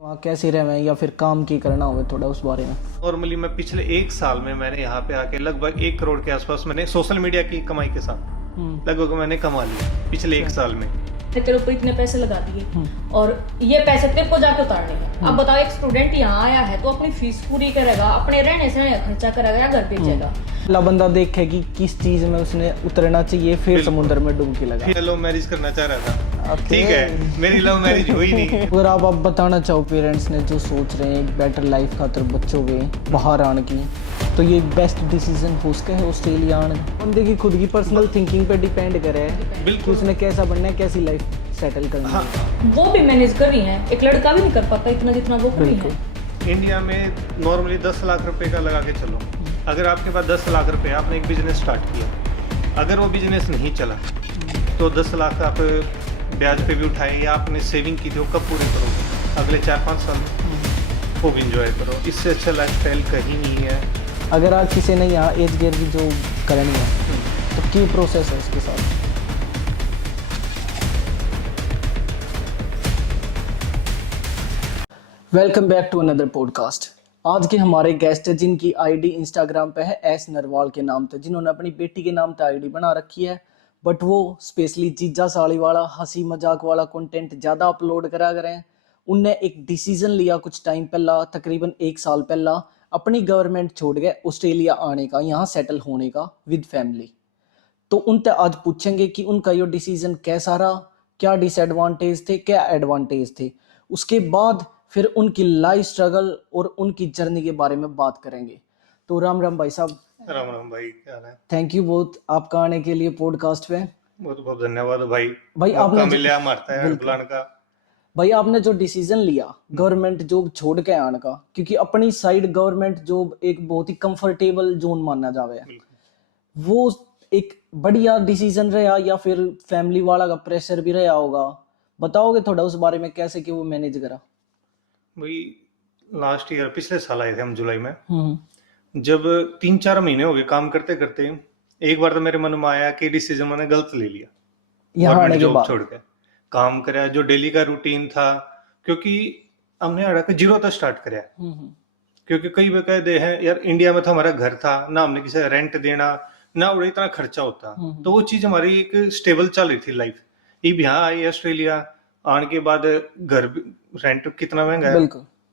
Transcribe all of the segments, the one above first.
वहाँ कैसे रहे या फिर काम की करना हो थोड़ा उस बारे में। नॉर्मली मैं पिछले 1 साल में मैंने यहाँ पे आके लगभग 1 करोड़ के आसपास मैंने सोशल मीडिया की कमाई के साथ लगभग मैंने कमा लिया पिछले 1 साल में। तेरे ऊपर इतने पैसे लगा दिए और ये पैसे तेरे को जाके उतारने हैं। अब बताओ, एक स्टूडेंट यहाँ आया है तो अपनी फीस पूरी करेगा, अपने रहने से खर्चा करेगा या घर बेचेगा। पहला बंदा देखे कि किस चीज में उसने उतरना चाहिए, फिर समुद्र में डुबकी लगा। फिर लव मैरिज करना चाह रहा था, ठीक है, मेरी लव मैरिज हुई नहीं। अगर आप बताना चाहो पेरेंट्स ने जो सोच रहे हैं एक बेटर लाइफ खातर बच्चों के बाहर आने की, तो ये बेस्ट डिसीजन हो सके है ऑस्ट्रेलिया आने। बंदे की खुद की पर्सनल थिंकिंग पे डिपेंड करे कि उसने कैसा बनना है, कैसी लाइफ सेटल करना है। हाँ। वो भी मैनेज कर रही हैं, एक लड़का भी नहीं कर पाता इतना जितना वो कर रही है। इंडिया में नॉर्मली 10 लाख रुपए का लगा के चलो। अगर आपके पास 10 लाख रुपए, आपने एक बिजनेस स्टार्ट किया, अगर वो बिजनेस नहीं चला तो 10 लाख आप ब्याज पे भी उठाए या आपने सेविंग की थी वो कब पूरे करोगे? अगले 4-5 साल में खूब इंजॉय करो। इससे अच्छा लाइफस्टाइल कहीं नहीं है। अगर आज किसी ने यहाँ एज गेयर की जो करनी है तो की प्रोसेस है उसके साथ? Welcome back to another podcast. आज के हमारे गेस्ट है जिनकी आईडी इंस्टाग्राम पे है एस नरवाल के नाम पे, जिन्होंने अपनी बेटी के नाम पे आईडी बना रखी है, बट वो स्पेशली जीजा साली वाला हंसी मजाक वाला कंटेंट ज़्यादा अपलोड करा कर रहे हैं। उनने एक डिसीजन लिया कुछ टाइम पहला, तकरीबन 1 साल पहला, अपनी गवर्नमेंट छोड़ के ऑस्ट्रेलिया आने का, यहाँ सेटल होने का विद फैमिली। तो उनसे आज पूछेंगे कि उनका ये डिसीजन कैसा रहा, क्या डिसएडवांटेज थे, क्या एडवांटेज थे, उसके बाद फिर उनकी लाइफ स्ट्रगल और उनकी जर्नी के बारे में बात करेंगे। तो राम राम भाई साहब। राम राम भाई, क्या हाल है? थैंक यू बहुत आपका आने के लिए पॉडकास्ट पे। बहुत बहुत धन्यवाद भाई। भाई आपने मिला मारता है बुलाने का। भाई आपने जो डिसीजन लिया गवर्नमेंट जॉब छोड़ के आने का, क्योंकि अपनी साइड गवर्नमेंट जॉब एक बहुत ही कंफर्टेबल जोन माना जावे है, वो एक बढ़िया डिसीजन रहा या फिर फैमिली वाला का प्रेशर भी रहा होगा? बताओगे थोड़ा उस बारे में, कैसे कि वो मैनेज करा? भाई लास्ट ईयर पिछले साल आए थे हम जुलाई में। जब 3-4 महीने हो गए काम करते करते, एक बार तो मेरे मन में आया कि डिसीजन मैंने गलत ले लिया। यहाँ आने के बाद छोड़ के काम कराया जो डेली का रूटीन था, क्योंकि हमने अड़ा के जीरो तक स्टार्ट कराया। क्योंकि कई बेकायदे हैं यार, इंडिया में तो हमारा घर था ना, हमने किसी रेंट देना ना, और इतना खर्चा होता, तो वो चीज हमारी एक स्टेबल चल रही थी लाइफ। अब यहाँ आई ऑस्ट्रेलिया आने के बाद घर रेंट कितना महंगा है,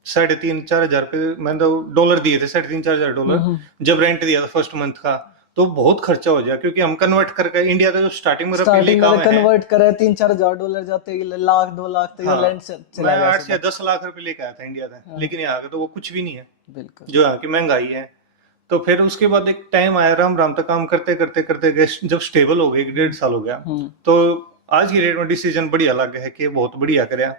3,500-4,000 रुपए मैंने तो डॉलर दिए थे, 3,500-4,000 डॉलर जब रेंट दिया था फर्स्ट मंथ का, तो बहुत खर्चा हो गया। क्योंकि हम कन्वर्ट करके इंडिया का जो स्टार्टिंग में कन्वर्ट करे 3-4 हजार डॉलर जाते लाख 2 लाख, तो ये लैंड से चला गया। 8 से 10 लाख रुपए लेके आया था इंडिया से। लेकिन यहाँ का तो वो कुछ भी नहीं है, बिल्कुल जो यहाँ की महंगाई है। तो फिर उसके बाद एक टाइम आया, राम राम तक काम करते करते करते गए, जब स्टेबल हो गए, 1.5 साल हो गया, तो आज की डेट में डिसीजन बढ़िया लग है कि बहुत बढ़िया कराया।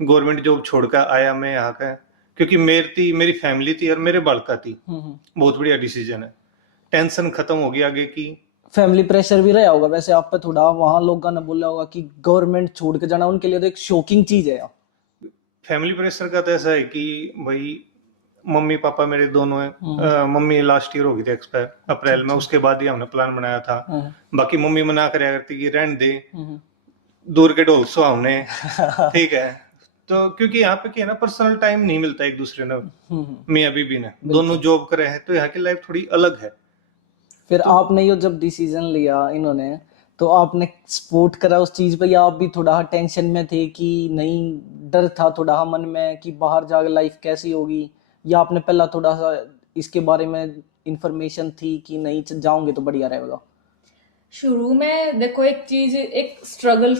गवर्नमेंट जॉब छोड़कर आया मैं यहाँ का, क्योंकि मेरी फैमिली थी और मेरे बालका थी। बहुत बढ़िया डिसीजन है, टेंशन खत्म हो गई आगे की। फैमिली प्रेशर भी रहा होगा वैसे आप पे थोड़ा, वहां लोगों ने बोला होगा कि गवर्नमेंट छोड़ के जाना उनके लिए तो एक शॉकिंग चीज है। फैमिली प्रेशर का तो ऐसा है कि भाई मम्मी पापा मेरे दोनों हैं। मम्मी लास्ट ईयर हो गई थी एक्सपायर अप्रैल में, उसके बाद ही हमने प्लान बनाया था। बाकी मम्मी मना कराया करती कि रहने दे, दूर के ढोल सो हमने ठीक है। तो क्योंकि यहाँ पे क्या है ना, पर्सनल टाइम नहीं मिलता एक दूसरे ने, मियां बीबी ने दोनों जॉब करे हैं, तो यहाँ की लाइफ थोड़ी अलग है। फिर आपने ये जब डिसीजन लिया इन्होंने, तो आपने सपोर्ट करा उस चीज पे, या आप भी थोड़ा टेंशन में थे कि नहीं, डर था थोड़ा मन में कि बाहर जाकर लाइफ कैसी होगी, या आपने पहला थोड़ा सा इसके बारे में इंफॉर्मेशन थी कि नहीं जाओगे तो बढ़िया रहेगा? शुरू में देखो, एक चीज, एक स्ट्रगल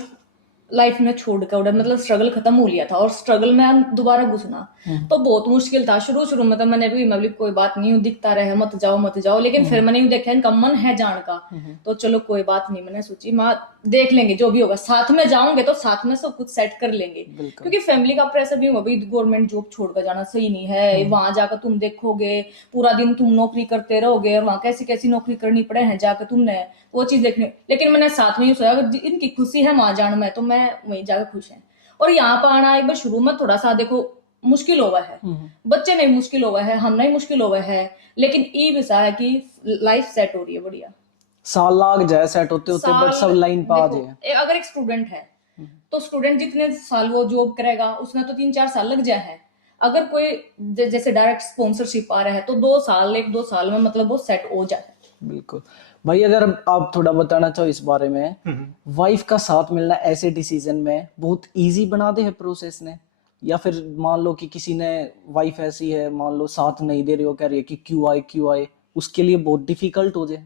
लाइफ में छोड़ कर मतलब स्ट्रगल खत्म हो लिया था और स्ट्रगल में दोबारा घुसना तो बहुत मुश्किल था। शुरू में तो मैंने भी मतलब कोई बात नहीं, दिखता रहे मत जाओ, लेकिन फिर मैंने देखा इनका मन है जान का, तो चलो कोई बात नहीं, मैंने सोची माँ देख लेंगे जो भी होगा, साथ में जाओगे तो साथ में सब कुछ सेट कर लेंगे। क्योंकि फैमिली का प्रेशर भी हुआ, भाई गवर्नमेंट जॉब छोड़कर जाना सही नहीं है, वहां जाकर तुम देखोगे पूरा दिन तुम नौकरी करते रहोगे और वहां कैसी कैसी नौकरी करनी पड़े हैं जाकर तुमने वो चीज देखनी। लेकिन मैंने साथ में ये सोचा अगर इनकी खुशी है वहां जाने में तो मैं वहीं जाकर खुश है। और यहाँ पर आना एक बार शुरू में थोड़ा सा देखो मुश्किल हुआ है, बच्चे नहीं मुश्किल हुआ है, हम नहीं मुश्किल हुआ है, लेकिन ये भी सा है कि लाइफ सेट हो रही है बढ़िया। साल लाग जाए सेट होते होते, बट सब लाइन पा जाए। अगर एक स्टूडेंट है तो स्टूडेंट जितने साल वो जॉब करेगा उसमें तो 3-4 साल लग जाए है। अगर कोई जैसे डायरेक्ट स्पॉन्सरशिप आ रहा है तो 2 साल 1-2 साल में मतलब वो सेट हो जाए। बिल्कुल भाई, अगर आप थोड़ा बताना चाहो इस बारे में, वाइफ का साथ मिलना ऐसे डिसीजन में बहुत इजी बना दे है प्रोसेस ने, या फिर मान लो कि किसी ने वाइफ ऐसी है, मान लो साथ नहीं दे रही हो, कह रही है कि क्यों आए, उसके लिए बहुत डिफिकल्ट हो जाए।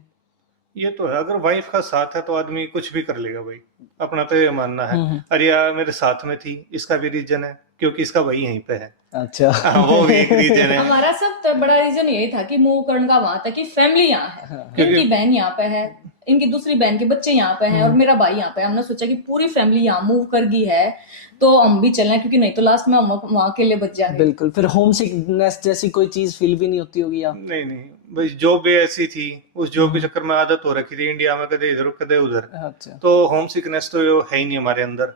ये तो है, अगर वाइफ का साथ है तो आदमी कुछ भी कर लेगा भाई, अपना तो ये मानना है। अरे यार मेरे साथ में थी, इसका भी रीजन है क्योंकि इसका भाई यहीं पे है। अच्छा वो भी एक रीजन है। हमारा सबसे बड़ा रीजन यही था कि मूव करने का वहां तक कि फैमिली यहाँ है, इनकी बहन यहाँ पे है, इनकी दूसरी बहन के बच्चे यहाँ पे हैं और मेरा भाई यहाँ पे है। हमने सोचा कि पूरी फैमिली यहाँ मूव कर गई है तो हम भी चलें, क्योंकि नहीं तो लास्ट में हम वहां के लिए बच जाएंगे। बिल्कुल, फिर होम सिकनेस जैसी कोई चीज फील भी नहीं होती होगी? आप नहीं नहीं भाई, जॉब भी ऐसी थी, उस जॉब के चक्कर में आदत हो रखी थी इंडिया में, कदे इधर कदे उधर, अच्छा। तो होम सिकनेस तो है ही नहीं हमारे अंदर।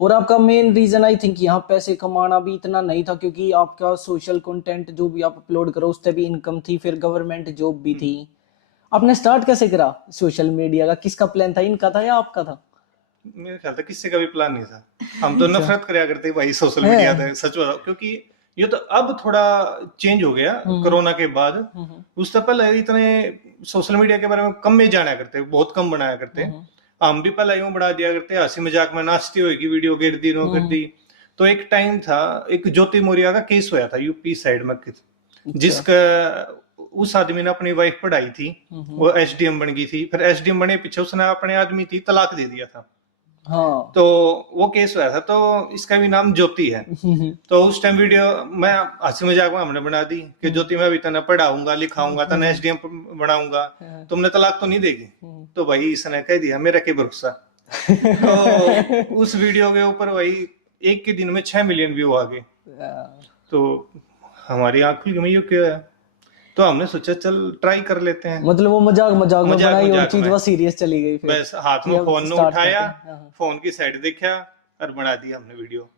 और आपका मेन रीजन आई थिंक यहाँ पैसे कमाना भी इतना नहीं था, क्योंकि आपका सोशल कंटेंट जो भी आप अपलोड करो उससे भी इनकम थी, फिर गवर्नमेंट जॉब भी थी। आपने स्टार्ट कैसे करा सोशल मीडिया का? किसका प्लान था, इनका था या आपका था? मेरे ख्याल से किसी का भी प्लान नहीं था, हम तो नफरत करया करते भाई सोशल मीडिया से, सच बताओ। क्योंकि ये तो अब थोड़ा चेंज हो गया कोरोना के बाद, उससे पहले इतने सोशल मीडिया के बारे में कम में जाना करते, बहुत कम बनाया करते। हम भी पहले यूं बढ़ा दिया करते, हंसी मजाक में नाचती होगी वीडियो गिर दी नो कर दी। तो एक टाइम था, एक ज्योति मौर्य का केस हुआ था यूपी साइड में, जिसका उस आदमी ने अपनी वाइफ पढ़ाई थी, वो एसडीएम बन गई थी, फिर एसडीएम बने पीछे उसने अपने आदमी थी तलाक दे दिया था। हाँ। तो वो केस हुआ था, तो इसका भी नाम ज्योति है। तो उस टाइम वीडियो मैं हंसी मजाक में हमने बना दी कि ज्योति मैं भी तने पढ़ाऊंगा लिखाऊंगा, तने एसडीएम बनाऊंगा, तुमने तलाक तो नहीं देगी। तो भाई इसने कह दिया मेरा क्या भरोसा। तो उस वीडियो के ऊपर भाई एक के दिन में 6 मिलियन व्यू आ गए। तो हमारी आंख खुल गई, क्या है, तो हमने सोचा चल ट्राई कर लेते हैं। मतलब वो मजाक मजाक में बनाई और चीज में वो सीरियस चली गई। फिर बस हाथ में फोन ने उठाया, फोन की साइड देखा और बना दी हमने वीडियो।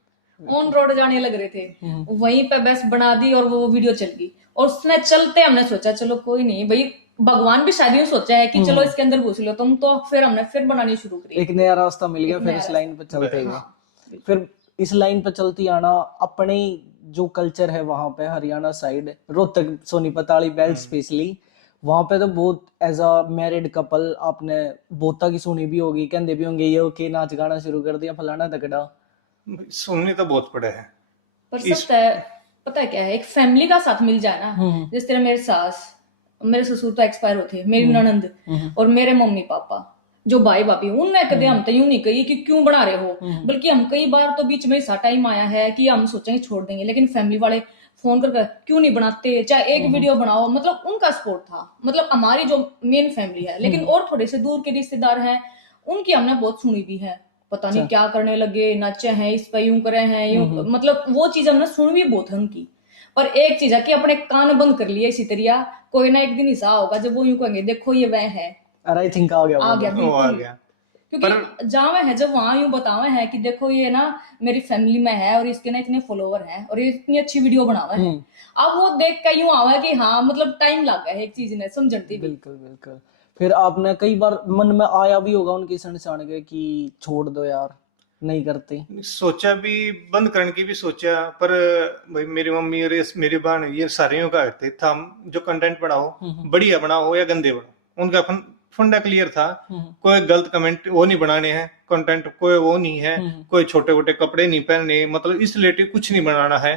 ऑन रोड जाने लग रहे थे, वहीं पे बस बना दी और वो वीडियो चल गई। और उसने चलते हमने सोचा चलो कोई नहीं भाई, भगवान भी शायद यूं सोचा है कि चलो इसके अंदर घुस लो तुम, तो फिर हमने फिर बनानी शुरू करी, एक नया रास्ता मिल गया। फिर इस लाइन पे चलते गए। फिर इस लाइन पे चलती आना, अपने जो कल्चर है वहां पे हरियाणा साइड, रोहतक सोनीपत वाली बेल्ट स्पेशली, वहां पे तो बहुत एज अ मैरिड कपल आपने बहुता की सुनी भी होगी, कहते भी होंगे ये ओके नाच गाना शुरू कर दिया फलाना तगड़ा। सुनने तो बहुत पड़े हैं, पर सब पता है क्या है, एक फैमिली का साथ मिल जाए ना, जिस तरह मेरे सास, मेरे ससुर तो एक्सपायर होते, मेरी ननंद और मेरे मम्मी पापा जो भाई भाभी, उनने कदे हम तो यूं नहीं कही कि क्यों बना रहे हो, बल्कि हम कई बार तो बीच में ऐसा टाइम आया है कि हम सोचेंगे छोड़ देंगे, लेकिन फैमिली वाले फोन करके क्यों नहीं बनाते, चाहे एक वीडियो बनाओ, मतलब उनका सपोर्ट था। मतलब हमारी जो मेन फैमिली है, लेकिन और थोड़े से दूर के रिश्तेदार हैं उनकी हमने बहुत सुनी भी है, पता नहीं क्या करने लगे, नाचे हैं इस पे, यूं करे हैं यूं, मतलब वो चीज हमने सुनी भी बहुत है उनकी। पर एक चीज है कि अपने कान बंद कर लिए इसी तरह, कोई ना एक दिन ऐसा होगा जब वो यूं कहेंगे देखो ये वह है, आई थिंक आ गया बिल्कुल। क्योंकि जावे है जब वहां यूं बतावे है कि देखो ये ना मेरी फैमिली में है और इसके ना इतने फॉलोवर हैं और ये इतनी अच्छी वीडियो बनावा है, अब वो देख के यूं आवा कि हाँ मतलब टाइम लग गया है एक चीज ने समझती। बिल्कुल बिल्कुल। फिर आपने कई बार मन में आया भी होगा उनकी सन के कि छोड़ दो यार, नहीं करते? सोचा भी, बंद करने की भी सोचा, पर भाई मेरी मम्मी और मेरी बहन ये सारे का करते था, हम जो कंटेंट बनाओ बढ़िया बनाओ या गंदे बनाओ, उनका फंडा क्लियर था, कोई गलत कमेंट वो नहीं बनाने हैं, कंटेंट कोई वो नहीं है, कोई छोटे छोटे कपड़े नहीं पहनने, मतलब इस रिलेटेड कुछ नहीं बनाना है,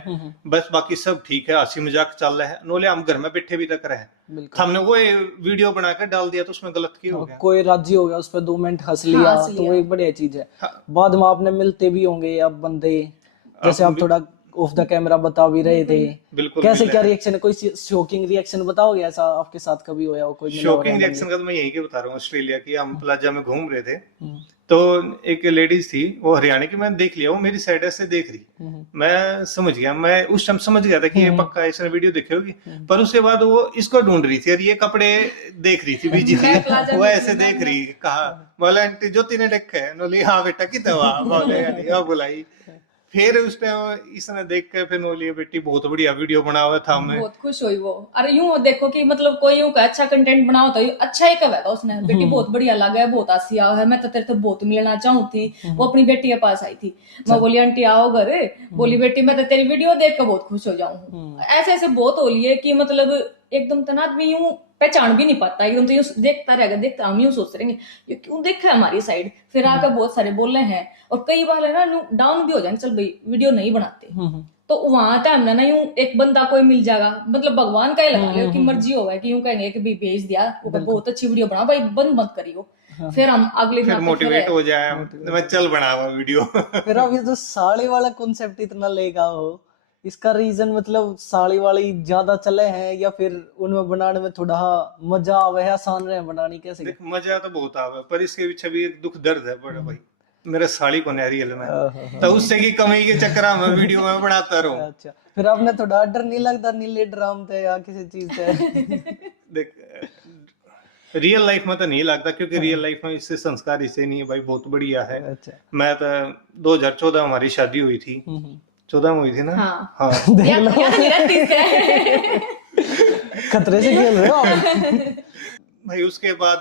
बस बाकी सब ठीक है, हंसी मजाक चल रहा है, नोले हम घर में बैठे भी तक रहे। हमने वो वीडियो बनाकर डाल दिया तो उसमें गलत क्या हो गया, कोई राजी हो गया उस पर 2 मिनट हंस लिया तो वो एक बढ़िया चीज है। बाद में आपने मिलते भी होंगे अब बंदे, जैसे आप थोड़ा ऑफ द कैमरा बता भी रहे थे, कैसे क्या रिएक्शन है, कोई शॉकिंग रिएक्शन बताओगे ऐसा आपके साथ कभी होया हो? कोई शॉकिंग रिएक्शन का तो मैं यही के बता रहा हूँ, ऑस्ट्रेलिया की, हम प्लाजा में घूम रहे थे, तो एक लेडीज थी, वो हरियाणा की, मैंने देख लिया, वो मेरी साइड से देख रही, मैं समझ गया, मैं उस टाइम समझ गया था कि ये पक्का इसने वीडियो देखी होगी, पर उसके बाद वो इसको ढूंढ रही थी और ये कपड़े देख रही थी बीजी थी, वो ऐसे देख रही, कहा बोला आंटी ज्योति ने देखा है, हाँ बेटा कितना बोले बुलाई, फिर उस टाइम इसने देख के फिर बोलिए बेटी बहुत बढ़िया वीडियो बना हुआ था हमने। बहुत खुश हुई वो। अरे यूं देखो कि मतलब कोई यूं का अच्छा कंटेंट बनाओ तो अच्छा ही कहा था उसने, बेटी बहुत बढ़िया लगा है, बहुत हंसी आ है, मैं तो तेरे तो बहुत मिलना चाहूँ थी। वो अपनी बेटी के पास आई थी, मैं बोली आंटी आओ घर, बोली बेटी मैं तो तेरी वीडियो देख कर बहुत खुश हो जाऊँ। ऐसे ऐसे बहुत हो लिए कि मतलब एकदम तना आदमी यूं पहचान भी नहीं पाता, एकदम तो यूं देखता रहेगा, देखता हम यूं सोच रहेंगे ये क्यों देखा है हमारी साइड, फिर आकर बहुत सारे बोल रहे हैं। और कई बार है ना डाउन भी हो जाएंगे, चल भाई वीडियो नहीं बनाते, तो वहां टाइम ना यूं एक बंदा कोई मिल जाएगा, मतलब भगवान का ही लगा लो कि मर्जी होगा कि यूं कहेंगे कि भाई भेज दिया वो बहुत अच्छी वीडियो बना भाई, बंद मत करियो। फिर हम अगले दिन फिर आके मोटिवेट हो जाए, मैं चल बनावा वीडियो। फिर अब ये जो साड़ी वाला कॉन्सेप्ट इतना लेगा हो, इसका रीजन मतलब साड़ी वाली ज्यादा चले हैं या फिर उनमें बनाने में थोड़ा मजा आवे है, आसान रहे बनानी, कैसे? देख मजा तो बहुत आवे, पर इसके पीछे भी एक दुख दर्द है बड़ा भाई, मेरे साड़ी को नहीं रियल में, तो उससे की कमी के चक्कर में वीडियो में बनाता रहूं। अच्छा, फिर आपने थोड़ा डर नहीं लगता नीले ड्राम थे या किसी चीज से? देख रियल लाइफ में तो नहीं लगता, क्योंकि रियल लाइफ में इससे संस्कार इससे नहीं है भाई, बहुत बढ़िया है। अच्छा, मैं तो 2014 हमारी शादी हुई थी, 14 में हुई थी ना। हाँ। हाँ याद नहीं रहती इसका। खतरे से खेल रहे हो आप। भाई उसके बाद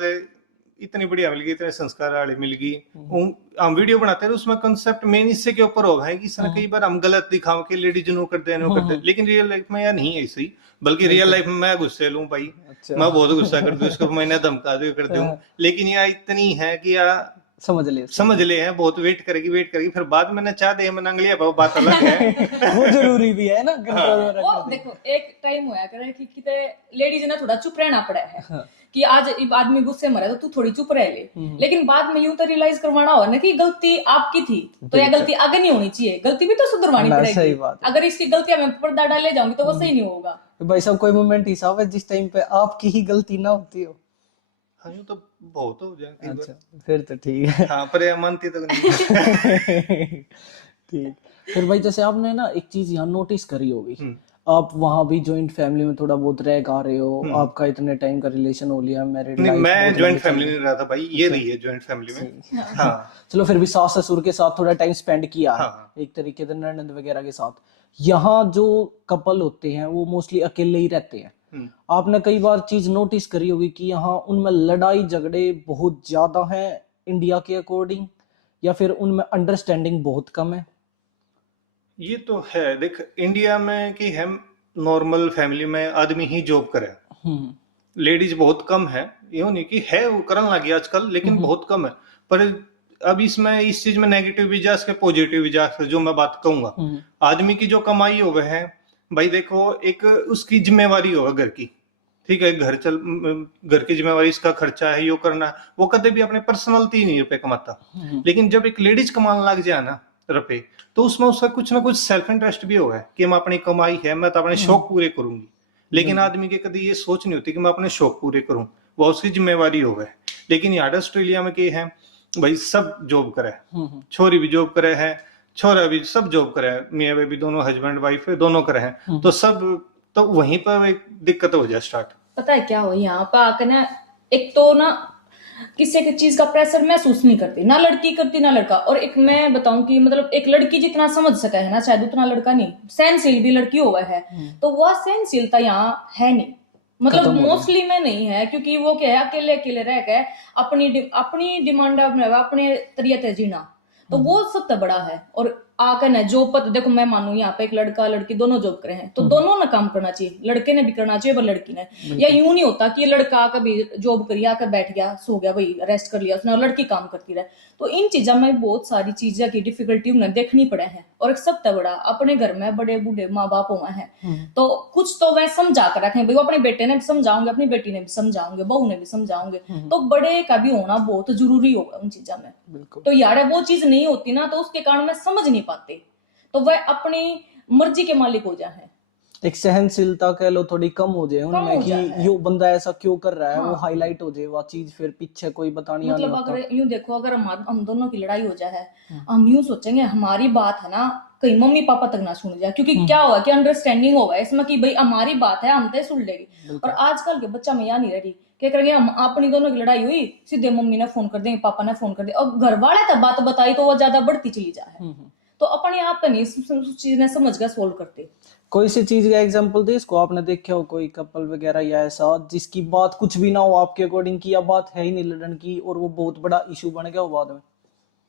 इतनी बढ़िया मिल गई, इतने संस्कार वाली मिल गई। हम वीडियो बनाते हैं उसमें कंसेप्ट मेन इससे के ऊपर होगा है कि इसने कई बार हम गलत दिखाओ के लेडीज नो करते हैं, लेकिन रियल लाइफ में यार नहीं है ऐसी, बल्कि रियल लाइफ में मैं गुस्से लूं भाई, मैं बहुत गुस्सा कर दूं इसको, मैंने धमका दे कर दूं, लेकिन यार इतनी है कि यार समझ ले हैं, बहुत वेट करेगी फिर बाद में ना चाह दे मैं नंगलिया बात अलग है। वो जरूरी भी है ना कंट्रोल में वो रखना। देखो एक टाइम होया करे कि किते लेडीज ने थोड़ा चुप रहना पड़ा है कि आज आदमी गुस्से में रहा तो तू थोड़ी चुप रह ले, लेकिन बाद में यूं तो रियलाइज करवाना हो ना कि गलती आपकी थी, तो यह गलती आगे नहीं होनी चाहिए, गलती भी तो सुधरवानी पड़ेगी। अगर इसकी गलतियां मैं पर्दा डाले जाऊंगी तो वो सही नहीं होगा। भाई साहब कोई मोमेंट हिसाब है जिस टाइम पे आपकी ही गलती ना होती हो? हाँ यूं तो बहुत हो जाए। अच्छा, फिर तो ठीक है। हाँ पर ये मानती तो नहीं। ठीक। फिर भाई जैसे आपने ना एक चीज यहाँ नोटिस करी होगी, आप वहां भी जॉइंट फैमिली में थोड़ा बहुत रह गा रहे हो, आपका इतने टाइम का रिलेशन हो लिया, मैरिड नहीं लाइफ मैं जॉइंट फैमिली नहीं रहा था भाई, ये रही है जॉइंट फैमिली में। हाँ चलो फिर भी सास ससुर के साथ थोड़ा टाइम स्पेंड किया है, हाँ। एक तरीके से ननद वगैरह के साथ। यहाँ जो कपल होते हैं वो मोस्टली अकेले ही रहते हैं। आपने कई बार चीज नोटिस करी होगी कि यहाँ उनमें लड़ाई झगड़े बहुत ज्यादा हैं इंडिया के अकॉर्डिंग, या फिर उनमें अंडरस्टैंडिंग बहुत कम है? ये तो है, देख इंडिया में कि हम नॉर्मल फैमिली में आदमी ही जॉब करे, लेडीज बहुत कम है, यूं नहीं कि है वो करने लगी आजकल, लेकिन बहुत कम है। पर अब इसमें इस चीज में नेगेटिव भी जा सके पॉजिटिव भी जा सके, जो मैं बात कहूंगा आदमी की जो कमाई हो है भाई, देखो एक उसकी जिम्मेवारी होगा घर की, ठीक है, घर की जिम्मेवारी, इसका खर्चा है, यो करना है, वो कभी भी अपने पर्सनल 3 रुपए कमाता। लेकिन जब एक लेडीज कमाने लग जाए ना रुपए, तो उसमें उसका कुछ ना कुछ सेल्फ इंटरेस्ट भी होगा कि मैं अपनी कमाई है, मैं तो अपने शौक पूरे करूंगी। लेकिन आदमी के कभी ये सोच नहीं होती कि मैं अपने शौक पूरे करूं, वो उसकी जिम्मेवारी होगा। लेकिन यहाँ ऑस्ट्रेलिया में क्या है भाई, सब जॉब करे, छोरी भी जॉब करे है, छोरा भी, सब जॉब करे है, मियाँ बेबी दोनों, हस्बैंड वाइफ दोनों करे हैं, तो सब तो वहीं पर एक दिक्कत हो जाए स्टार्ट। पता है क्या हो, यहाँ पर आकर ना एक तो ना किसी की चीज का प्रेशर महसूस नहीं करती, ना लड़की करती ना लड़का। और एक मैं बताऊं कि मतलब एक लड़की जितना समझ सका है ना शायद उतना लड़का नहीं, सहनशील भी लड़की हुआ है, तो वह सहनशीलता यहाँ है नहीं, मतलब मोस्टली में नहीं है, क्योंकि वो क्या है अकेले अकेले रह के अपनी डिमांड अपने तरीके जीना, तो वो सबसे बड़ा है। और आकर ना जॉब पर देखो, मैं मानू यहाँ पे एक लड़का लड़की दोनों जॉब करे हैं, तो दोनों ने काम करना चाहिए, लड़के ने भी करना चाहिए और लड़की ने। या यूं नहीं होता कि लड़का आकर भी जॉब करी आकर बैठ गया सो गया भाई रेस्ट कर लिया उसने, और लड़की काम करती रहे। तो इन चीजों में बहुत सारी चीजें की डिफिकल्टी उन्हें देखनी पड़े हैं। और एक सबसे बड़ा, अपने घर में बड़े बूढ़े माँ बाप हुए हैं, तो कुछ तो वह समझा कर रखें भाई, वो अपने बेटे ने भी समझाओगे, अपनी बेटी ने भी समझाओगे, बहू ने भी समझाओगे, तो बड़े का भी होना बहुत जरूरी होगा उन चीजों में। तो यार वो चीज नहीं होती ना, तो उसके कारण में समझ नहीं पाते, तो वह अपनी मर्जी के मालिक हो जाए, एक सहनशीलता कह लो थोड़ी कम हो जाए उनमें कि यो बंदा ऐसा क्यों कर रहा है, वो हाईलाइट हो जाए वो चीज, फिर पीछे कोई बतानी मतलब अगर यूं देखो, अगर हम दोनों की लड़ाई हो जाए, हम यूं सोचेंगे हमारी बात है ना कहीं मम्मी पापा तक ना सुन जाए, क्योंकि क्या होगा कि अंडरस्टैंडिंग होगा इसमें कि भाई हमारी बात है हम तय सुन लेगी। और आजकल के बच्चा में यहाँ नहीं रही, क्या करेंगे हम, अपनी दोनों की लड़ाई हुई सीधे मम्मी ने फोन कर देंगे, पापा ने फोन कर दिया, और घर वाले तब बात बताई तो वो ज्यादा बढ़ती चली जाए। तो अपने आप तो नहीं उस चीज ने समझ कर सोल्व करते। कोई सी चीज का एग्जांपल दे इसको, आपने देखे हो कोई कपल वगैरह या ऐसा जिसकी बात कुछ भी ना हो आपके अकॉर्डिंग की, या बात है ही नहीं लड़न की और वो बहुत बड़ा इशू बन गया वो बाद में?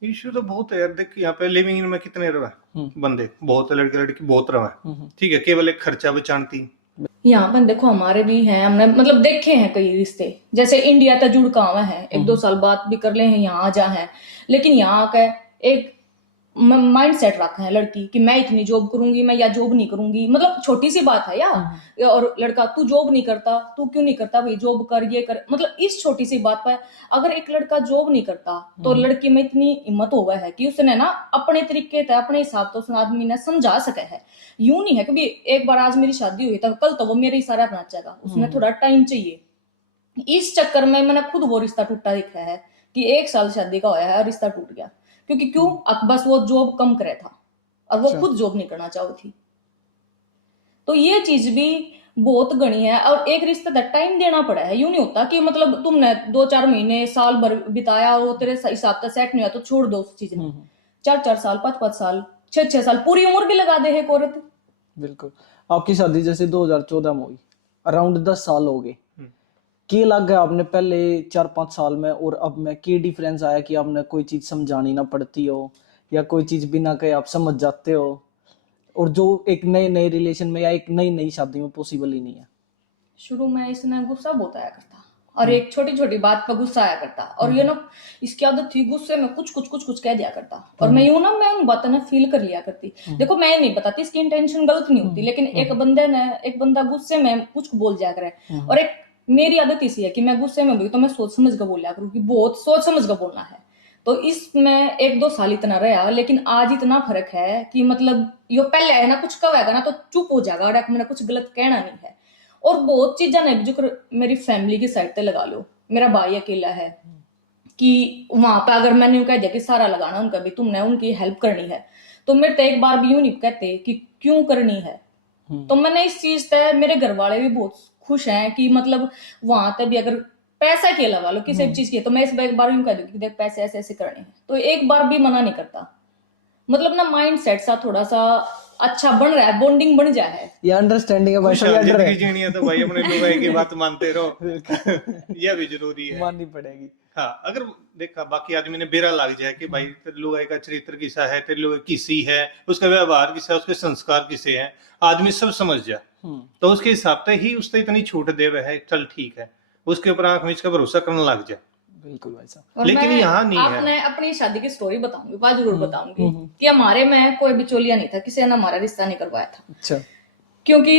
इश्यू तो बहुत है यार, देख यहाँ पे लिविंग इन में कितने रहे बंदे, बहुत लड़के लड़की बहुत रहे, ठीक है, केवल एक खर्चा बचाती। यहाँ पर देखो हमारे भी हैं, हमने मतलब देखे हैं कई रिश्ते, जैसे इंडिया तक जुड़ का हुआ है, 1-2 साल बात भी कर ले हैं, यहाँ आ जा है, लेकिन यहाँ का एक माइंड सेट रखा है लड़की कि मैं इतनी जॉब करूंगी, मैं या जॉब नहीं करूंगी, मतलब छोटी सी बात है यार। और लड़का तू जॉब नहीं करता, तू क्यों नहीं करता भाई, जॉब कर, ये कर, मतलब इस छोटी सी बात पर अगर एक लड़का जॉब नहीं करता तो लड़की में इतनी हिम्मत हुआ है कि उसने ना अपने तरीके से अपने हिसाब तो उस आदमी ने समझा सका है। यूं नहीं है कि एक बार आज मेरी शादी हुई तो कल तो वो मेरे इशारा अपना चाहेगा, उसमें थोड़ा टाइम चाहिए। इस चक्कर में मैंने खुद वो रिश्ता टूटा देखा है कि 1 साल शादी का होया है और रिश्ता टूट गया, क्योंकि क्यों, बस वो जॉब कम करे था और वो खुद जॉब नहीं करना चाहती थी। तो ये चीज भी बहुत गणी है, और एक रिश्ते तक टाइम देना पड़ा है। यूं नहीं होता कि मतलब तुमने 2-4 महीने साल भर बिताया और वो तेरे हिसाब से सेट नहीं हुआ तो छोड़ दो उस चीज में। 4-4 साल, 5-5 साल, 6-6 साल, पूरी उम्र भी लगा दे है एक औरत। बिल्कुल। आपकी शादी जैसे 2014 में हुई, अराउंड 10 साल हो गए, क्या लग गया आपने पहले 4-5 साल में और अब में क्या डिफरेंस आया कि आपने कोई चीज समझानी ना पड़ती हो या कोई चीज बिना कहे आप समझ जाते हो, और जो एक नए नए रिलेशन में या एक नई नई शादी में पॉसिबल ही नहीं है? शुरू में इसने गुस्सा बहुत आया करता और एक छोटी छोटी बात पर गुस्सा आया करता, और ये ना इसकी आदत थी गुस्से में कुछ कह दिया करता, और मैं यूं ना मैं उन बातों ने फील कर लिया करती। देखो मैं नहीं बताती, इसकी इंटेंशन गलत नहीं होती, लेकिन एक बंदा गुस्से में कुछ बोल जाया करे, और एक मेरी आदत इसी है कि मैं गुस्से में भी तो मैं सोच समझ कर बोल लिया करूँ, कि बहुत सोच समझ कर बोलना है। तो इसमें 1-2 साल इतना रहा, लेकिन आज इतना फर्क है कि मतलब यो पहले है ना कुछ कहेगा ना तो चुप हो जाएगा और मैंने कुछ गलत कहना नहीं है। और बहुत चीजें ने जो मेरी फैमिली की साइड पे लगा लो, मेरा भाई अकेला है कि वहां पे अगर मैंने यूं कह दिया कि सारा लगाना उनका भी, तुमने उनकी हेल्प करनी है, तो मेरे तो एक बार भी यूं नहीं कहते कि क्यों करनी है। तो मैंने इस चीज से मेरे घर वाले भी बहुत खुश हैं कि मतलब वहां तक भी अगर पैसा के लगा लो किसी चीज की, तो मैं इस एक बार यूं कह दूं कि देख पैसे ऐसे ऐसे करने हैं, तो एक बार भी मना नहीं करता। मतलब ना माइंड सेट सा थोड़ा सा अच्छा बन रहा है, बॉन्डिंग बन जाए है, ये अंडरस्टैंडिंग है भाई, खुश है, जिंदगी जीनी है तो भाई अपने लोगों की बात मानते रहो। यह भी जरूरी है, माननी पड़ेगी। हाँ। अगर देखा बाकी आदमी ने बेरा लग जाए कि भाई तेरे लोग का चरित्र किसा है, तेरे लोग किसी है, उसका व्यवहार किसा है, उसके संस्कार किसे हैं, आदमी सब समझ जाए, तो उसके हिसाब से ही उससे इतनी छूट दे है, चल ठीक है, उसके ऊपर आंख मीच का भरोसा करने लग जाए। बिल्कुल भाई साहब। और लेकिन मैं यहाँ नहीं है। आपने अपनी शादी की स्टोरी बताऊंगी, बात जरूर बताऊंगी कि हमारे में कोई बिचौलिया नहीं था, किसी ने हमारा रिश्ता नहीं करवाया था। अच्छा। क्योंकि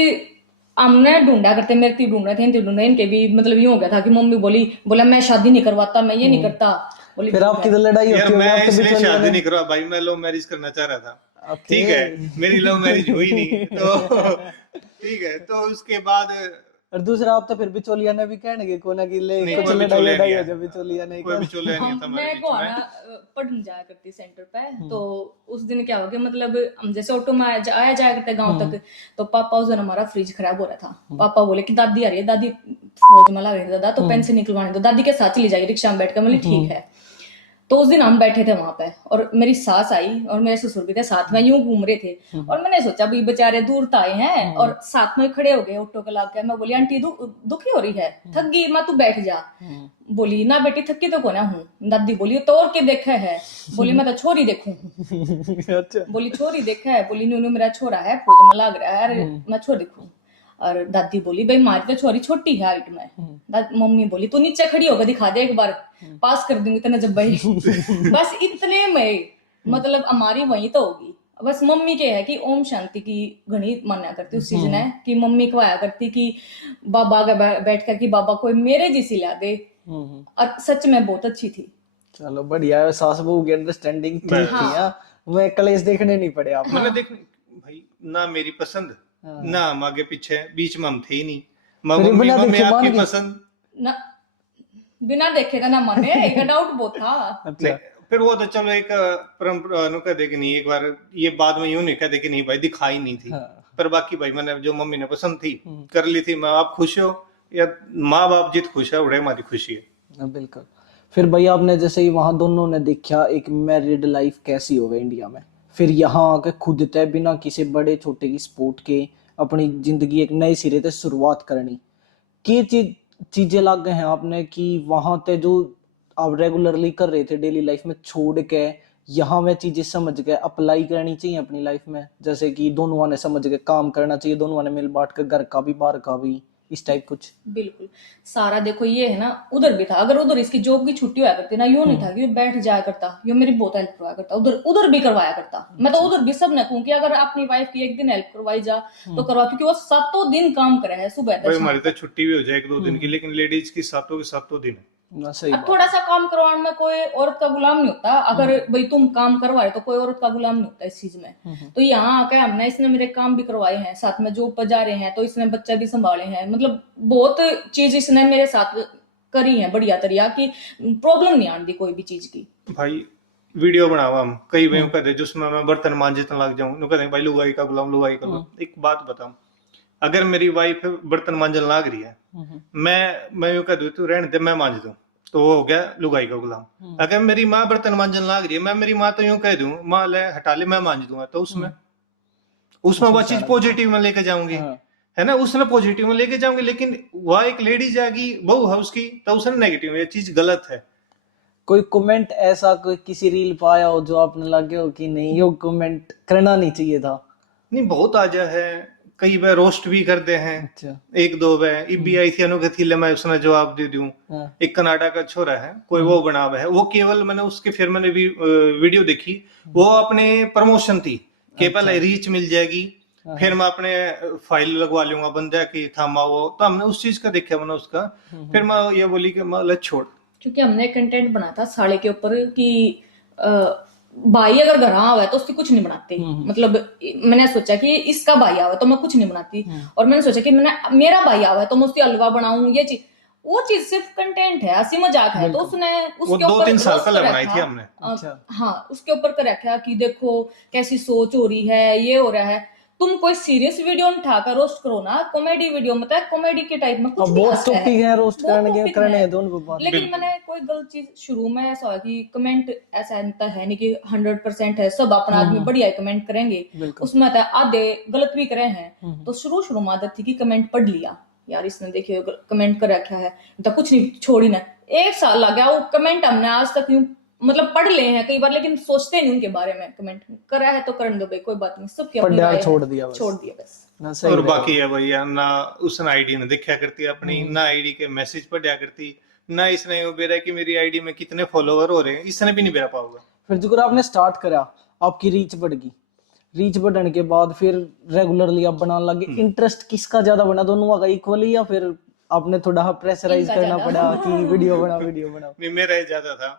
हमने ढूंढा करते, मेरे थी ढूंढ रहे थे, इनके ढूंढ रहे, इनके भी मतलब ये हो गया था कि मम्मी बोला मैं शादी नहीं करवाता, मैं ये नहीं करता। बोली फिर आपकी तो लड़ाई यार होती होगी मैं आपके इसलिए बीच शादी में? नहीं करवा भाई, मैं लव मैरिज करना चाह रहा था, ओके। ठीक है, मेरी लव मैरिज हुई नहीं तो ठीक है, तो उसके बाद और दूसरा आप तो फिर बिचौलिया ने भी कहने के कोना की ले नहीं, कुछ कोई लड़ाई बिचौलिया लड़ाई नहीं हो है, जब बिचौलिया नहीं कोई कर। बिचौलिया नहीं था हमारे मैं बीच को में। आना पढ़ने जाया करती सेंटर पे, तो उस दिन क्या हो गया, मतलब हम जैसे ऑटो में आया जाया करते गांव तक, तो पापा उस दिन हमारा फ्रिज खराब हो रहा था, पापा बोले कि दादी आ रही है, दादी फौज में लग रही है दादा, तो पेन से निकलवाने दो, दादी के साथ चली जाएगी रिक्शा में बैठ कर, मतलब ठीक है। तो उस दिन हम बैठे थे वहां पे और मेरी सास आई और मेरे ससुर भी थे साथ में, यूं घूम रहे थे, और मैंने सोचा भी बेचारे दूर तो आए हैं और साथ में खड़े हो गए ऑटो के लाके। मैं बोली आंटी दुखी हो रही है, थक गई मैं, तू बैठ जा। बोली ना बेटी थकी तो कोना हूँ। दादी बोली तो और के देखा है, बोली मैं तो छोरी देखूं। अच्छा। बोली छोरी देखा है, बोली नूनू मेरा छोरा है फौज में लग रहा है, अरे मैं छोरी देखूं। और दादी बोली भाई हमारी तो छोरी छोटी है हाइट में। मम्मी बोली तू नीचे खड़ी होकर दिखा दे एक बार, पास कर दूंगी तेने जब भाई। बस इतने में मतलब हमारी वही तो होगी। बस मम्मी के है कि ओम शांति की घनी मान्या करती उस चीज ने, कि मम्मी को आया करती कि बाबा आगे बैठ कर कि बाबा कोई मेरे जैसी ला दे, और सच में बहुत अच्छी थी। चलो बढ़िया है, सास बहू की अंडरस्टैंडिंग ठीक थी। हाँ, मैं कलेश देखने नहीं पड़े आप। मैंने देख भाई ना मेरी पसंद ना हम आगे पीछे, बीच में हम थे ही नहीं, मम्मी आपकी पसंद ना बिना देखेगा ना माने, एक डाउट बहुत था। अच्छा। फिर वो तो चलो एक परंपरा नु कह दे कि नहीं, एक बार ये बाद में यूं नहीं कह दे कि नहीं भाई दिखाई नहीं थी। पर बाकी भाई मैंने जो मम्मी ने पसंद थी कर ली थी। माँ बाप खुश हो या माँ बाप जित खुश है उड़े हमारी खुशी है। बिल्कुल। फिर भाई आपने जैसे ही वहां दोनों ने देखा एक मैरिड लाइफ कैसी होगा इंडिया में, फिर यहाँ आके खुद तय बिना किसी बड़े छोटे की सपोर्ट के अपनी जिंदगी एक नए सिरे से शुरुआत करनी। की चीजें लग गए हैं आपने कि वहां ते जो आप रेगुलरली कर रहे थे डेली लाइफ में छोड़ के यहाँ में चीजें समझ के अप्लाई करनी चाहिए अपनी लाइफ में, जैसे कि दोनों ने समझ के काम करना चाहिए, दोनों ने मिल बांट के घर का भी बाहर का भी, इस टाइप कुछ? बिल्कुल। सारा देखो ये है ना, उधर भी था, अगर उधर इसकी जॉब की छुट्टी हुआ करती ना, यूं नहीं था कि बैठ जाया करता, यो मेरी बहुत हेल्प करवाया करता, उधर उधर भी करवाया करता। मैं तो उधर भी सब ने कहूँ कि अगर अपनी वाइफ की एक दिन हेल्प करवाई जा तो करवा, क्योंकि वो 7 दिन काम करे है सुबह भाई तक। हमारी तो छुट्टी भी हो जाए 1-2 दिन की, लेकिन लेडीज की 7 दिन है। ना सही अब बात। थोड़ा सा काम करवाने में कोई औरत का गुलाम नहीं होता, अगर भाई तुम काम करवा रहे तो कोई औरत का गुलाम नहीं होता इस चीज में। तो यहाँ आके हमने, इसने मेरे काम भी करवाए हैं, साथ में जॉब पर जा रहे हैं तो इसने बच्चा भी संभाले हैं, मतलब बहुत चीज इसने मेरे साथ करी है बढ़िया तरिया की, प्रॉब्लम नहीं आती कोई भी चीज की। भाई वीडियो बनावा हम कई वे कहते जिसमें मैं बर्तन मांजने लग जाऊं, नु कहते भाई लुगाई का गुलाम, लुगाई का गुलाम। एक बात बताऊं, अगर मेरी वाइफ बर्तन मांजने लग रही है, मैं यूं कह दूं तू रहने दे मैं मांज दूं, तो वो हो गया लुगाई का गुलाम। अगर मेरी माँ बर्तन मांजने लग रही है, मैं मेरी माँ तो यूं कह दूं माँ ले हटा ले मैं मांज दूंगा, तो उसमें वो चीज पॉजिटिव में लेके जाऊंगी, है ना, उसने पॉजिटिव में लेके जाऊंगी। लेकिन वह एक लेडी जाएगी बहू है उसकी, तो उसने नेगेटिव, ये चीज गलत है। कोई कमेंट ऐसा कोई किसी रील पाया हो जो आपने लगे हो कि नहीं यो कमेंट करना नहीं चाहिए था? नहीं, बहुत आजा है, कई बार रोस्ट भी करते हैं। अच्छा। 1-2 बार इबी आई थी अनोखे थी, ले मैं उसने जवाब दे दूं। एक कनाडा का छोरा है कोई, वो बना हुआ है, वो केवल मैंने उसके फिर मैंने भी वीडियो देखी, वो अपने प्रमोशन थी कि पहले रीच मिल जाएगी, फिर मैं अपने फाइल लगवा लूंगा बंदा की थामा, वो तो हमने उस चीज का देखा मैंने उसका, फिर मैं ये बोली कि मैं छोड़, क्योंकि हमने कंटेंट बनाया था साड़े के ऊपर कि भाई अगर घर आवा है तो उसकी कुछ नहीं बनाती, मतलब मैंने सोचा कि इसका भाई आवा है तो मैं कुछ नहीं बनाती, और मैंने सोचा कि मेरा भाई आवा है तो मैं उसकी हलवा बनाऊं, ये चीज वो चीज सिर्फ कंटेंट है, हंसी मजाक है, तो उसने उसके ऊपर 2-3 साल पहले बनाई थी हमने। हाँ, उसके ऊपर कर रखा कि देखो कैसी सोच हो रही है, ये हो रहा है, तुम कोई सीरियस वीडियो उठाकर रोस्ट करो ना, कॉमेडी वीडियो मतलब कॉमेडी के टाइप में कुछ भी बहुत टॉपिक है रोस्ट करने हैं दोनों को। लेकिन मैंने कोई गलत चीज शुरू में ऐसा हुआ कि कमेंट ऐसा है नहीं कि 100% है, सब अपना आदमी बढ़िया कमेंट करेंगे, उसमें आधे गलत भी करे हैं। तो शुरू में आदत थी कि कमेंट पढ़ लिया, यार इसने देखिए कमेंट कर रखा है तो कुछ नहीं छोड़ी ना, 1 साल लग गया वो कमेंट हमने आज तक यूं मतलब पढ़ ले हैं कई बार, लेकिन सोचते नहीं उनके बारे में, कमेंट करा है तो करने दो भाई, कोई बात नहीं, सबकी अपनी राय है, छोड़ दिया बस। और बाकी है भैया ना उसने आईडी ने देखा करती अपनी, ना आईडी के मैसेज पढ़ा करती, ना इसने वो बेरा कि मेरी आईडी में कितने फॉलोवर हो रहे हैं, इसने भी नहीं बेरा पाऊंगा। फिर जो आपने स्टार्ट करा, आपकी रीच बढ़ गई, रीच बढ़ने के बाद फिर रेगुलरली आप बनाने लगे, इंटरेस्ट किसका ज्यादा बना, दोनों का इक्वली, या फिर आपने थोड़ा प्रेशराइज करना पड़ा कि वीडियो बनाओ? नहीं, मेरा ही ज्यादा था,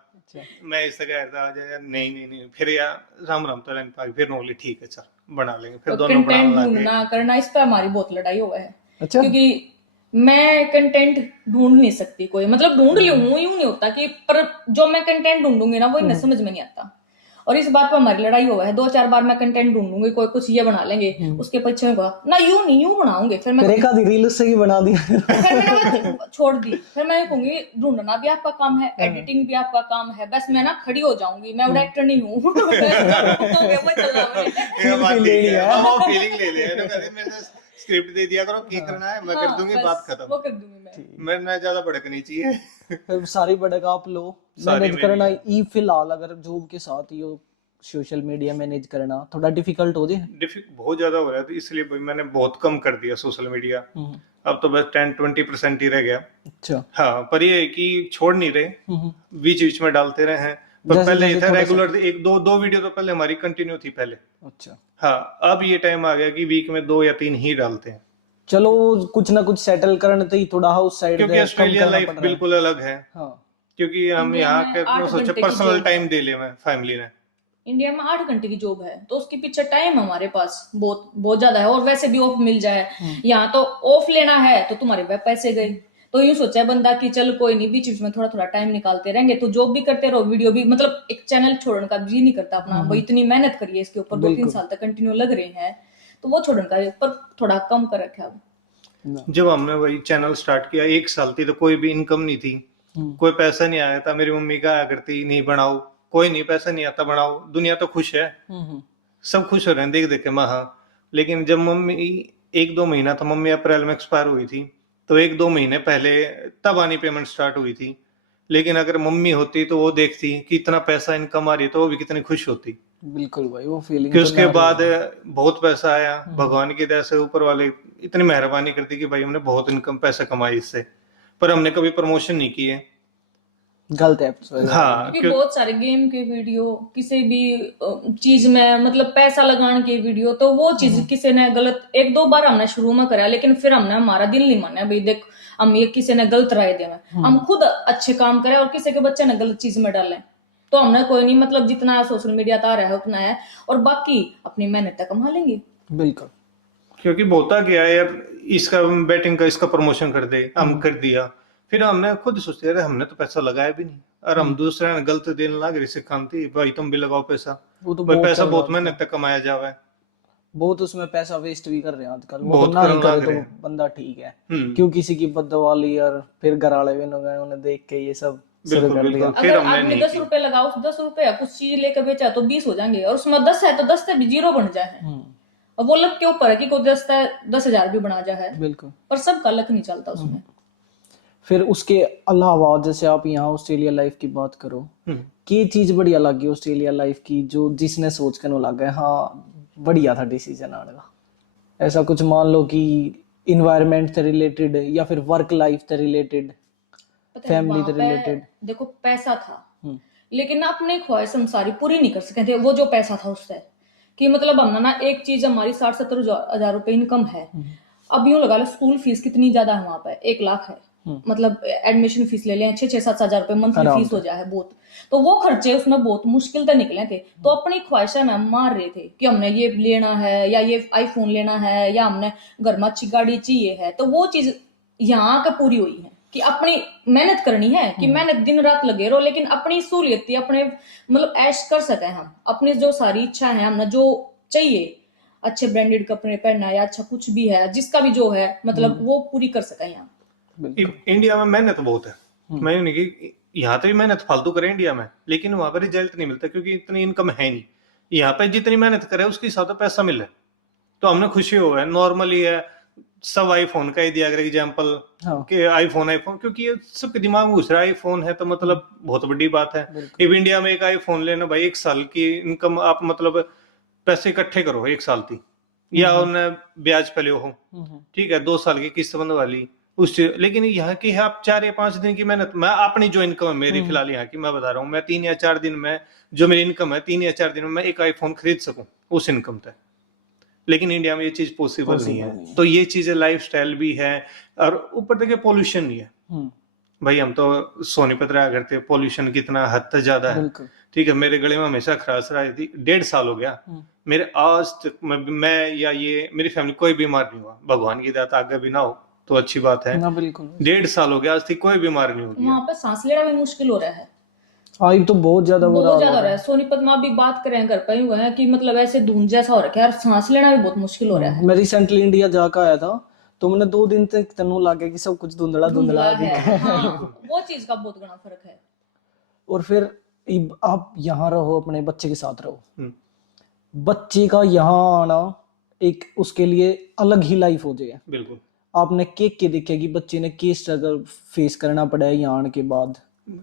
मैं इस तरह था नहीं फिर यार राम तो लाइन पाक, फिर बोली ठीक है चल बना लेंगे, फिर दोनों कंटेंट ढूंढना करना, इस पे हमारी बहुत लड़ाई हुआ है। अच्छा। क्योंकि मैं कंटेंट ढूंढ नहीं सकती, कोई मतलब ढूंढ ली हूँ, यूं नहीं होता कि, पर जो मैं कंटेंट ढूंढूंगी ना वो इन्हें समझ में नहीं आता, और इस बात पर हमारी लड़ाई हुआ है। 2-4 बार मैं कंटेंट ढूंढूंगी, कोई कुछ ये बना लेंगे, उसके पीछे में कहा ना यूं नहीं यूं बनाऊंगे, फिर मैं एक आधी रील उससे ही बना दी, फिर मैंने छोड़ दी, फिर मैं कहूंगी ढूंढना भी आपका काम है, एडिटिंग भी आपका काम है, बस मैं ना खड़ी हो जाऊंगी, मैं डायरेक्टर नहीं हूँ। फीलिंग ले ले, स्क्रिप्ट दे दिया करो, की करना है मैं कर दूंगी, बात खत्म, वो कर दूंगी मैं ज्यादा भड़क नहीं चाहिए। सारी भड़क आप लो, मैनेज करना ई फिलहाल अगर जॉब के साथ ही हो, सोशल मीडिया मैनेज करना थोड़ा डिफिकल्ट हो जाए, बहुत ज्यादा हो रहा है, तो इसलिए भाई मैंने बहुत कम कर दिया सोशल मीडिया, अब तो बस 10-20% ही रह गया। अच्छा। हाँ, पर ये है कि छोड़ नहीं रहे, बीच बीच में डालते रहे हैं, पर पहले ये था रेगुलर 1-2 वीडियो तो पहले हमारी कंटिन्यू थी पहले। अच्छा। हाँ, अब ये टाइम आ गया कि वीक में 2 या 3 ही डालते हैं। चलो कुछ ना कुछ सेटल करने तो ही थोड़ा हाउस साइड, क्योंकि ऑस्ट्रेलिया लाइफ बिल्कुल अलग है। हाँ। क्योंकि हम यहाँ के सोचे पर्सनल टाइम दे ले, मैं फैमिली ने इंडिया में 8 घंटे की जॉब है, तो उसके पीछे टाइम हमारे पास बहुत बहुत ज्यादा है, और वैसे भी ऑफ मिल जाए, यहाँ तो ऑफ लेना है तो तुम्हारे पे पैसे गए, तो यूं सोचा है बंदा कि चल कोई नहीं, बीच बीच में थोड़ा थोड़ा टाइम निकालते रहेंगे, तो जॉब भी करते रहो, वीडियो भी, मतलब एक चैनल छोड़ने का जी नहीं करता अपना, वो इतनी मेहनत करी है इसके ऊपर, 2-3 साल तक कंटिन्यू लग रहे हैं, तो वो छोड़ने का पर थोड़ा कम कर रखा है। जब हमने वही चैनल स्टार्ट किया 1 साल थी, तो कोई भी इनकम नहीं थी, कोई पैसा नहीं आया था, मेरी मम्मी कहा करती नहीं बनाओ, कोई नहीं पैसा नहीं आता बनाओ, दुनिया तो खुश है सब खुश हो रहे हैं देख देख के माँ। हाँ, लेकिन जब मम्मी 1-2 महीना था, मम्मी अप्रैल में एक्सपायर हुई थी, तो 1-2 महीने पहले तब आनी पेमेंट स्टार्ट हुई थी। लेकिन अगर मम्मी होती तो वो देखती कि इतना पैसा इनकम आ रही है, तो वो भी कितनी खुश होती बिल्कुल भाई, वो फीलिंग कि तो उसके ना बाद रही। बहुत पैसा आया। भगवान की दया से ऊपर वाले इतनी मेहरबानी करती कि भाई हमने बहुत इनकम पैसा कमाई इससे, पर हमने कभी प्रमोशन नहीं किए। गलत एप्स वगैरह हाँ, में। क्योंकि बहुत सारे गेम के वीडियो, किसी भी चीज में मतलब पैसा लगाने के वीडियो, तो वो चीज किसी ने गलत 1-2 बार हमने शुरू में करा, लेकिन फिर हमने हमारा दिल नहीं माना भाई देख हम ये किसी ने गलत राय दे हम खुद अच्छे काम करें और किसी के बच्चे ने गलत चीज में डालें, तो हमने कोई नहीं, मतलब जितना सोशल मीडिया आ रहा है उतना है, और बाकी अपनी मेहनत तक कमा लेंगे। बिल्कुल। क्योंकि बोलता क्या है यार, इसका बैटिंग का इसका प्रमोशन कर दे, हम कर दिया, फिर हमने खुद सोचते अरे हमने तो पैसा लगाया भी नहीं, और हम दूसरे ने गलत देने लग रही सिखाम थी भाई तुम भी लगाओ पैसा। वो तो भाई बहुत पैसा चल बहुत रहा मेहनत तक कमाया जावे, है। बहुत उसमें पैसा वेस्ट भी कर रहे हैं आजकल, वो तो बहुत ना ही करने करे लग तो रहे हैं। बंदा ठीक है। हम्म, क्यों किसी की बददुआ ली और फिर घर वाले भी न गए, उन्हें देख के ये सब शुरू बिल्कुल कर दिया। बिल्कुल, फिर अगर हमने आपने नहीं 10 रुपए लगाओ, 10 रुपए कुछ चीज लेकर बेचा तो 20 हो जाएंगे, और उसमें 10 है तो 10 से भी 0 बन जाए। और वो लक के ऊपर है कि कोई 10,000 भी बना जा है, बिल्कुल। पर सबका लक नहीं चलता उसमें। फिर उसके अलावा जैसे आप यहाँ ऑस्ट्रेलिया लाइफ की बात करो, की चीज बढ़िया लगी ऑस्ट्रेलिया लाइफ की, जो जिसने सोच कर लगा हाँ बढ़िया था डिसीजन आने का? ऐसा कुछ मान लो कि इन्वायरमेंट से रिलेटेड या फिर वर्क लाइफ से रिलेटेड, पता है फैमिली वहां से पे रिलेटेड। देखो पैसा था, लेकिन ना अपने ख्वाहिश हम सारी पूरी नहीं कर सके थे, वो जो पैसा था उससे, कि मतलब हम ना एक चीज हमारी 60-70 हजार रुपए इनकम है। अब यूं लगा लो स्कूल फीस कितनी ज्यादा है वहां पे, 1 लाख है, मतलब एडमिशन फीस ले लें 6-7 हजार रुपए मंथली आराम फीस हो से। जाए बहुत, तो वो खर्चे उसमें बहुत मुश्किल से निकले थे। तो अपनी ख्वाहिशें ना मार रहे थे कि हमने ये लेना है या ये आईफोन लेना है या हमने घर में अच्छी गाड़ी चाहिए है, तो वो चीज यहाँ का पूरी हुई है कि अपनी मेहनत करनी है, कि मेहनत दिन रात लगे रहो, लेकिन अपनी सहूलियत अपने मतलब ऐश कर सके हम, अपनी जो सारी इच्छा है हमने जो चाहिए, अच्छे ब्रांडेड कपड़े पहनना या अच्छा कुछ भी है जिसका भी जो है मतलब वो पूरी कर सके यहाँ। इंडिया में मेहनत बहुत है, मैंने नहीं कि यहाँ तो भी मेहनत फालतू करे इंडिया में, लेकिन वहां पर रिजल्ट नहीं मिलता क्योंकि इतनी इनकम है नहीं। यहाँ पे जितनी मेहनत करे उसके हिसाब से पैसा मिले, तो हमने खुशी हो है। नॉर्मली है सब आईफोन का ही दिया अगर एग्जाम्पल, कि आईफोन क्योंकि ये सबके दिमाग में घुस रहा है आईफोन है तो मतलब बहुत बड़ी बात है। अब इंडिया में एक आईफोन लेना भाई 1 साल की इनकम आप मतलब पैसे इकट्ठे करो 1 साल की, या उन्हें ब्याज पे लो, ठीक है 2 साल की किस्त बनवा ली उस, लेकिन यहाँ की है आप 4 या 5 दिन की मेहनत, मैं अपनी जो इनकम है मेरी फिलहाल यहाँ की मैं बता रहा हूँ, मैं 3 या 4 दिन में जो मेरी इनकम है 3 या 4 दिन में मैं एक आईफोन खरीद सकूं उस इनकम तक। लेकिन इंडिया में ये चीज पॉसिबल नहीं है। तो ये चीजें लाइफस्टाइल भी है, और ऊपर देखिए पोल्यूशन नहीं है भाई, हम तो सोनीपत रहा करते, पोल्यूशन कितना हद तक ज्यादा है, ठीक है। मेरे गले में हमेशा खराश रही थी, 1.5 साल हो गया मेरे आज तक, मैं या ये मेरी फैमिली कोई बीमार नहीं हुआ, भगवान की दया आगे भी ना हो तो अच्छी बात है। 1.5 साल हो गया आज तक कोई बीमार नहीं होगी। वहां पे सांस लेना भी मुश्किल हो रहा है, आई तो बहुत ज्यादा हो रहा है। सोनीपत में अभी बात करें घर पे ही हुए हैं कि मतलब ऐसे धुंध जैसा हो रखा है और सांस लेना भी बहुत मुश्किल हो रहा है। मैं रिसेंटली इंडिया जाकर आया था तो मैंने 2 दिन तक तनु लगा कि सब कुछ धुंधला धुंधला है। हाँ, वो चीज का बहुत बड़ा फर्क है। और फिर आप यहाँ रहो, अपने बच्चे के साथ रहो, बच्चे का यहाँ आना एक उसके लिए अलग ही लाइफ हो जाए। बिल्कुल, आपने के देखे कि बच्चे ने क्या स्ट्रगल फेस करना पड़ा है यहाँ आने के बाद।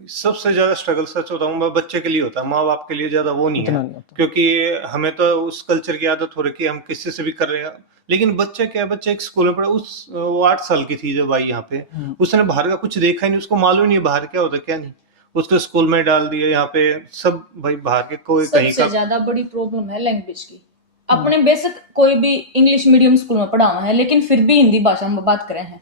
सबसे ज्यादा स्ट्रगल सच होता हूँ बच्चे के लिए होता है, माँ बाप के लिए ज्यादा वो नहीं है, क्योंकि हमें तो उस कल्चर की आदत हो रखी है, हम किसी से भी कर रहे हैं। लेकिन बच्चे क्या है, बच्चे एक स्कूल में पढ़ा, वो 8 साल की थी जब आई यहाँ पे, उसने बाहर का कुछ देखा ही नहीं, उसको मालूम नहीं बाहर क्या होता क्या नहीं, उसको स्कूल में डाल दिया। यहाँ पे सब भाई बाहर के कोई कहीं का, सबसे ज्यादा बड़ी प्रॉब्लम है लैंग्वेज की। अपने बेसिक कोई भी इंग्लिश मीडियम स्कूल में पढ़ा हुआ है, लेकिन फिर भी हिंदी भाषा में बात करें हैं,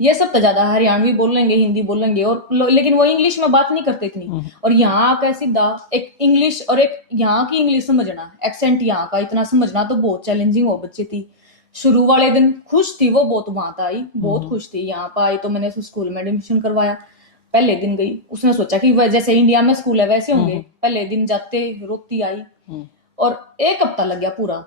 ये सब तो ज्यादा हरियाणवी बोलेंगे, हिंदी बोलेंगे, और लेकिन वो इंग्लिश में बात नहीं करते इतनी। और यहाँ का सीधा एक इंग्लिश और एक यहाँ की इंग्लिश समझना, एक्सेंट यहाँ का इतना समझना तो बहुत चैलेंजिंग हो बच्चे थी। शुरू वाले दिन खुश थी वो बहुत, वहां आई बहुत खुश थी, यहाँ पर आई तो मैंने स्कूल में एडमिशन करवाया। पहले दिन गई, उसने सोचा कि जैसे इंडिया में स्कूल है वैसे होंगे, पहले दिन जाते रोती आई, और 1 हफ्ता लग गया पूरा।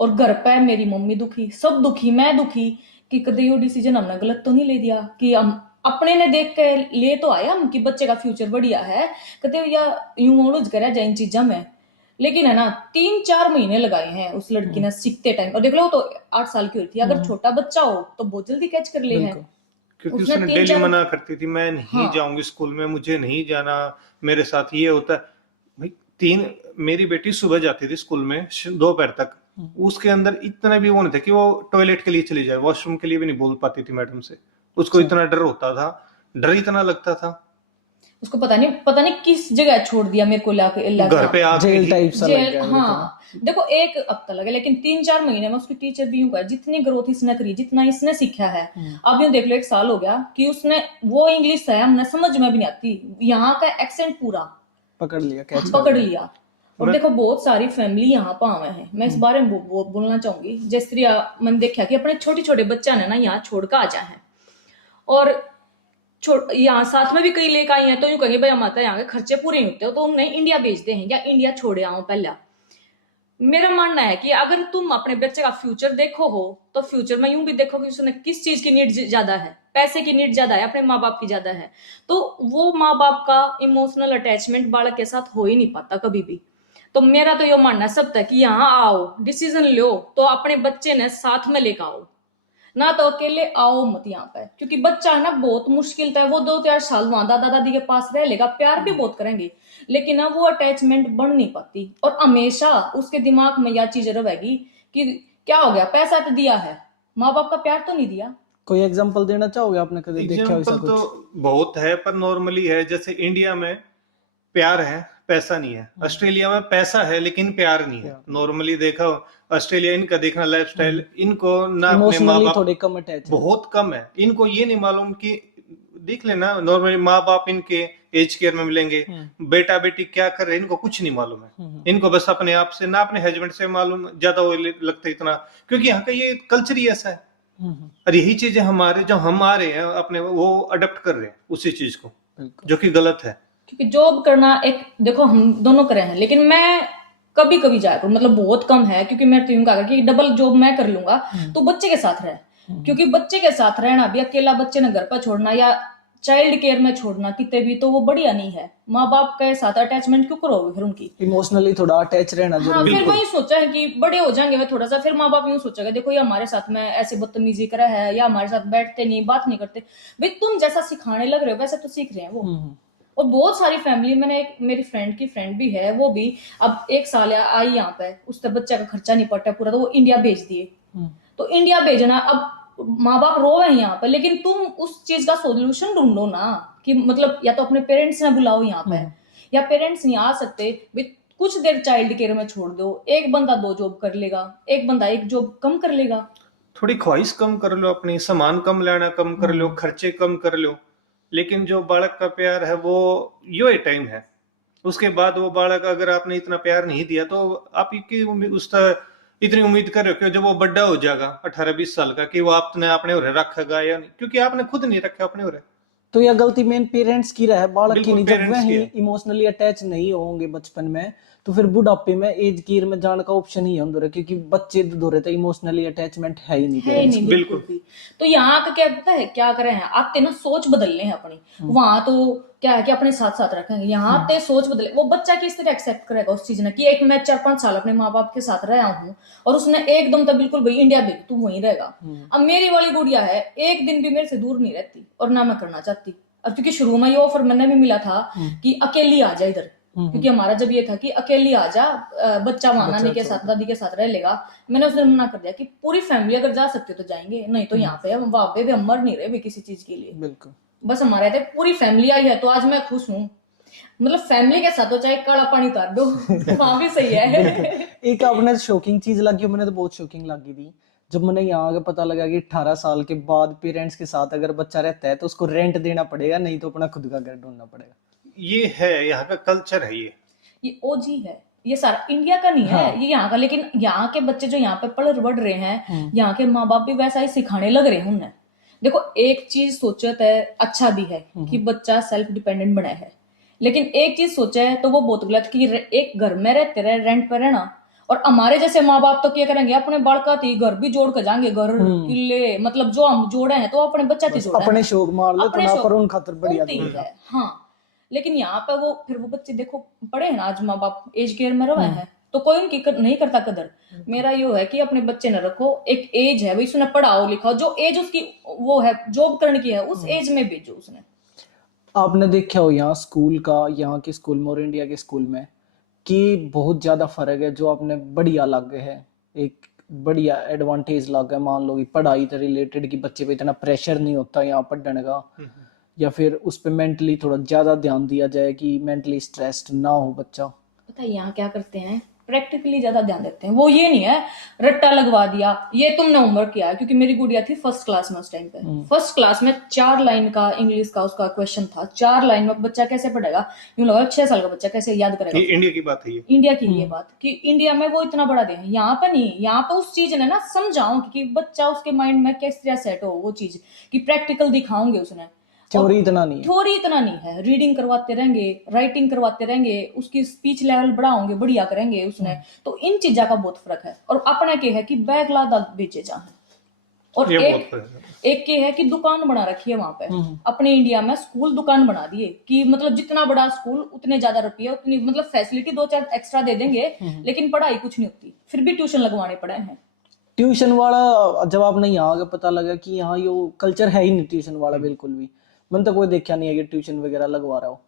और घर पे मेरी मम्मी दुखी, सब दुखी, मैं दुखी कि कदे यो डिसीजन हमने गलत तो नहीं ले दिया, कि हम अपने ने देख के ले तो आया हम कि बच्चे का फ्यूचर बढ़िया है, कदे या यूं उलझ कर जाए इन चीजा में। लेकिन है ना 3-4 महीने लगाए हैं उस लड़की ने सीखते टाइम। और देख लो तो 8 साल की हुई थी, अगर छोटा बच्चा हो तो बहुत जल्दी कैच कर ले है। बिल्कुल। क्योंकि उसने उसने तीन डेली चार मना करती थी, मैं नहीं हाँ जाऊंगी स्कूल में, मुझे नहीं जाना, मेरे साथ ये होता है। भाई तीन, मेरी बेटी सुबह जाती थी स्कूल में दोपहर तक, उसके अंदर इतना भी वो नहीं था कि वो टॉयलेट के लिए चली जाए, वॉशरूम के लिए भी नहीं बोल पाती थी मैडम से। उसको अच्छा। इतना डर होता था, डर इतना लगता था। उसको पता नहीं किस जगह छोड़ दिया मेरे को लाके घर पे आके जेल ही टाइप सा लग जेल। गया वो तो। हाँ देखो एक हफ्ता लगे, लेकिन 3-4 महीने में उसकी टीचर भी यूं कहा, जितनी ग्रोथ इसने करी, जितना इसने सीखा है, अब यूं देख लो 1 साल हो गया कि उसने वो इंग्लिश है हमने समझ में भी नहीं आती, यहाँ का एक्सेंट पूरा पकड़ लिया, कैच पकड़ लिया। और मैं देखो बहुत सारी फैमिली यहाँ पावे हैं, मैं इस बारे में बोलना चाहूंगी। जिस तरह मैंने देखा कि अपने छोटे छोटे बच्चा ने ना यहाँ छोड़ कर आ जाए हैं, और यहाँ साथ में भी कई लेकर आई हैं, तो यूं कहेंगे भाई हम आता है यहाँ के खर्चे पूरे नहीं होते तो उन्हें इंडिया भेजते हैं या इंडिया छोड़े आओ पहला। मेरा मानना है कि अगर तुम अपने बच्चे का फ्यूचर देखो हो तो फ्यूचर में यूं भी देखो कि उसने किस चीज की नीड ज्यादा है, पैसे की नीड ज्यादा है, अपने माँ बाप की ज्यादा है, तो वो माँ बाप का इमोशनल अटैचमेंट बालक के साथ हो ही नहीं पाता कभी भी। तो मेरा तो ये मानना सब तक कि यहाँ आओ डिसीजन लो तो अपने बच्चे ने साथ में लेकर आओ, ना तो अकेले आओ मत यहाँ पे, क्योंकि बच्चा है ना बहुत मुश्किल था, वो 2-4 साल वहां दादा दादी के पास रह लेगा, प्यार भी बहुत करेंगे, लेकिन ना वो अटैचमेंट बन नहीं पाती, और हमेशा उसके दिमाग में यह चीज रहेगी कि क्या हो गया, पैसा तो दिया है, माँ बाप का प्यार तो नहीं दिया। कोई एग्जांपल देना चाहोगे, आपने कभी देखा हो ऐसा एग्जाम्पल कुछ? तो बहुत है, पर नॉर्मली है। जैसे इंडिया में प्यार है, पैसा नहीं है। ऑस्ट्रेलिया में पैसा है लेकिन प्यार नहीं है। प्यार। नॉर्मली देखा हो ऑस्ट्रेलिया, इनका देखना लाइफस्टाइल, इनको ना अपने माँ इमोशनली बाप थोड़े कम अटैच है। बहुत कम है। इनको ये नहीं मालूम कि देख लेना नॉर्मली माँ बाप इनके एज केयर में मिलेंगे, बेटा बेटी क्या कर रहे हैं इनको कुछ नहीं मालूम है। इनको बस अपने आप से ना अपने हस्बैंड से मालूम, ज्यादा वो लगता है इतना, क्योंकि यहाँ का ये कल्चर ही ऐसा है। और यही चीजें हमारे जो हम आ रहे हैं अपने वो अडॉप्ट कर रहे हैं उसी चीज को, बिल्कुल। जो कि गलत है। क्योंकि जॉब करना एक, देखो हम दोनों करे हैं, लेकिन मैं कभी कभी जाया करूँ, मतलब बहुत कम है, क्योंकि मैं तो यूं कहा कि डबल जॉब मैं कर लूंगा तो बच्चे के साथ रहे, क्योंकि बच्चे के साथ रहना भी, अकेला बच्चे ने घर पर छोड़ना या चाइल्ड केयर में छोड़ना कितने भी, तो वो बढ़िया नहीं है। माँ बाप के साथ अटैचमेंट क्यों करोगे फिर उनकी, इमोशनली थोड़ा अटैच रहना हाँ जरूरी फिर है। वही सोचा है कि बड़े हो जाएंगे वे थोड़ा सा, फिर माँ बाप यूं सोचेगा देखो ये हमारे साथ में ऐसे बदतमीजी करा है या हमारे साथ बैठते नहीं, बात नहीं करते, भाई तुम जैसा सिखाने लग रहे हो वैसे तो सीख रहे हैं वो। और बहुत सारी फैमिली, मैंने एक मेरी फ्रेंड की फ्रेंड भी है, वो भी अब 1 साल आई यहाँ पे, उससे बच्चे का खर्चा नहीं पड़ता पूरा, तो वो इंडिया भेज दिए। तो इंडिया भेजना, अब माँ बाप रो रहे हैं यहाँ पे, लेकिन तुम उस चीज का सोल्यूशन ढूंढो ना, कि मतलब या तो अपने पेरेंट्स ने बुलाओ यहाँ पे, या पेरेंट्स नहीं आ सकते भाई कुछ देर चाइल्ड केयर में छोड़ दो, एक बंदा 2 जॉब कर लेगा, एक बंदा 1 जॉब कम कर लेगा, थोड़ी ख्वाहिश कम कर लो, अपनी सामान कम लेना कम कर लो, खर्चे कम कर लो। लेकिन जो बालक का प्यार है वो यो टाइम है, उसके बाद वो बालक अगर आपने इतना प्यार नहीं दिया तो आप उसका इतनी उम्मीद कर रहे हो कि जब वो बड़ा हो जाएगा 18-20 साल का कि वो आपने अपने ओर रखेगा या नहीं, क्योंकि आपने खुद नहीं रखा अपने ओर। तो यह गलती मेन पेरेंट्स की रहे, बालक की बिल्कुल नहीं। जब पेरेंट्स वह की ही है। इमोशनली अटैच नहीं होंगे बचपन में, तो फिर बुढ़ापे में एज केयर में जाने का ऑप्शन ही है उधर, क्योंकि बच्चे दौरे तो इमोशनली अटैचमेंट है ही नहीं है ही पेरेंट्स नहीं को। बिल्कुल भी। तो यहाँ का क्या पता है क्या करे हैं, आते ना सोच बदलने हैं अपनी, वहां तो क्या है कि अपने साथ साथ रखेंगे, यहाँ आते सोच बदले, वो बच्चा किस तरह एक्सेप्ट करेगा उस चीज ने कि एक मैं 4-5 साल अपने माँ बाप के साथ रहा हूँ और उसने एकदम तो बिल्कुल भाई इंडिया भेज तू वहीं रहेगा। अब मेरी वाली गुड़िया है, एक दिन भी मेरे से दूर नहीं रहती और ना मैं करना चाहती। अब क्योंकि शुरू में ये ऑफर मैंने भी मिला था कि अकेली आ जा इधर, क्योंकि हमारा जब ये था कि अकेली आ जा, बच्चा वहां नानी के साथ दादी के साथ रह लेगा, मैंने उस दिन मना कर दिया कि पूरी फैमिली अगर जा सकते हो तो जाएंगे, नहीं तो यहाँ पे हम वहां पे भी हम मर नहीं रहे भी किसी चीज के लिए। बिल्कुल। बस हमारे थे पूरी फैमिली आई है तो आज मैं खुश हूँ, मतलब फैमिली के साथ हो चाहे काला पानी उतार दो वहां भी सही है। एक आपने शॉकिंग चीज लगी, मैंने तो बहुत शॉकिंग लगी थी जब मैंने यहाँ आगे पता लगा कि 18 साल के बाद पेरेंट्स के साथ अगर बच्चा रहता है तो उसको रेंट देना पड़ेगा, नहीं तो अपना खुद का घर ढूंढना पड़ेगा। ये है यहाँ का कल्चर है। ये ओजी है, ये सारा इंडिया का नहीं है, ये यहाँ का। लेकिन यहाँ के बच्चे जो यहाँ पे पढ़ बढ़ रहे हैं, यहाँ के माँ बाप भी वैसा ही सिखाने लग रहे हैं उन्हें। देखो एक चीज सोचत है अच्छा भी है कि बच्चा सेल्फ डिपेंडेंट बना है, लेकिन एक चीज सोचा है तो वो बहुत गलत कि एक घर में रहते रहे रेंट पर रहना, और हमारे जैसे माँ बाप तो क्या करेंगे अपने बालका थी घर भी जोड़ कर जाएंगे, घर किले मतलब जो हम जोड़े हैं तो अपने बच्चा थी जोड़े अपने शौक मार लो अपने तो शौक पर उन खातर बढ़िया उनती है। हाँ लेकिन यहाँ पे वो बच्चे देखो पढ़े हैं ना, आज माँ बाप एज केयर में रहे हैं तो कोई उनकी नहीं करता कदर। मेरा ये है कि अपने बच्चे न रखो, एक एज है भाई, उसने पढ़ाओ लिखाओ, जो एज उसकी वो है जॉब करने की है उस एज में भेजो उसने। आपने देखा हो यहाँ स्कूल का, यहाँ के स्कूल में और इंडिया के स्कूल में कि बहुत ज्यादा फर्क है। जो आपने बढ़िया लगे है, एक बढ़िया एडवांटेज लगा है, मान लो कि पढ़ाई से रिलेटेड कि बच्चे पे इतना प्रेशर नहीं होता यहाँ पढ़ने का, या फिर उस पे मेंटली थोड़ा ज्यादा ध्यान दिया जाए कि मेंटली स्ट्रेस्ड ना हो बच्चा। पता है यहाँ क्या करते हैं, प्रैक्टिकली ज्यादा ध्यान देते हैं। वो ये नहीं है रट्टा लगवा दिया, ये तुमने होमवर्क किया है। क्योंकि मेरी गुड़िया थी फर्स्ट क्लास में उस टाइम पे, फर्स्ट क्लास में 4 लाइन का इंग्लिश का उसका क्वेश्चन था। 4 लाइन में बच्चा कैसे पढ़ेगा, यूं लगा 6 साल का बच्चा कैसे याद करेगा। ये इंडिया की बात है, ये इंडिया की ये बात कि इंडिया में वो इतना बड़ा दे, यहाँ पे नहीं। यहाँ पे उस चीज ने ना समझाऊं कि बच्चा उसके माइंड में किस तरह सेट हो वो चीज, कि प्रैक्टिकल दिखाऊंगे उसने। थ्योरी इतना नहीं है, थ्योरी इतना नहीं है, रीडिंग करवाते रहेंगे, राइटिंग करवाते रहेंगे, उसकी स्पीच लेवल बढ़ाओगे, बढ़िया करेंगे उसने। तो इन चीजा का बहुत फर्क है। और अपने के है कि बैग लादा बेचे जाए, और ये बहुत एक फर्क है। एक के है कि दुकान बना रखी है वहां पे। अपने इंडिया में स्कूल दुकान बना दिए कि मतलब जितना बड़ा स्कूल उतने ज्यादा रुपये, उतनी मतलब फैसिलिटी 2-4 एक्स्ट्रा दे देंगे, लेकिन पढ़ाई कुछ नहीं होती, फिर भी ट्यूशन लगवाने पड़े हैं। ट्यूशन वाला जब आपने यहाँ आके पता लगा कि यहाँ यो कल्चर है ही नहीं ट्यूशन वाला बिल्कुल भी। मैंने तो कोई देखा नहीं है कि ट्यूशन वगैरह लगवा रहा हो।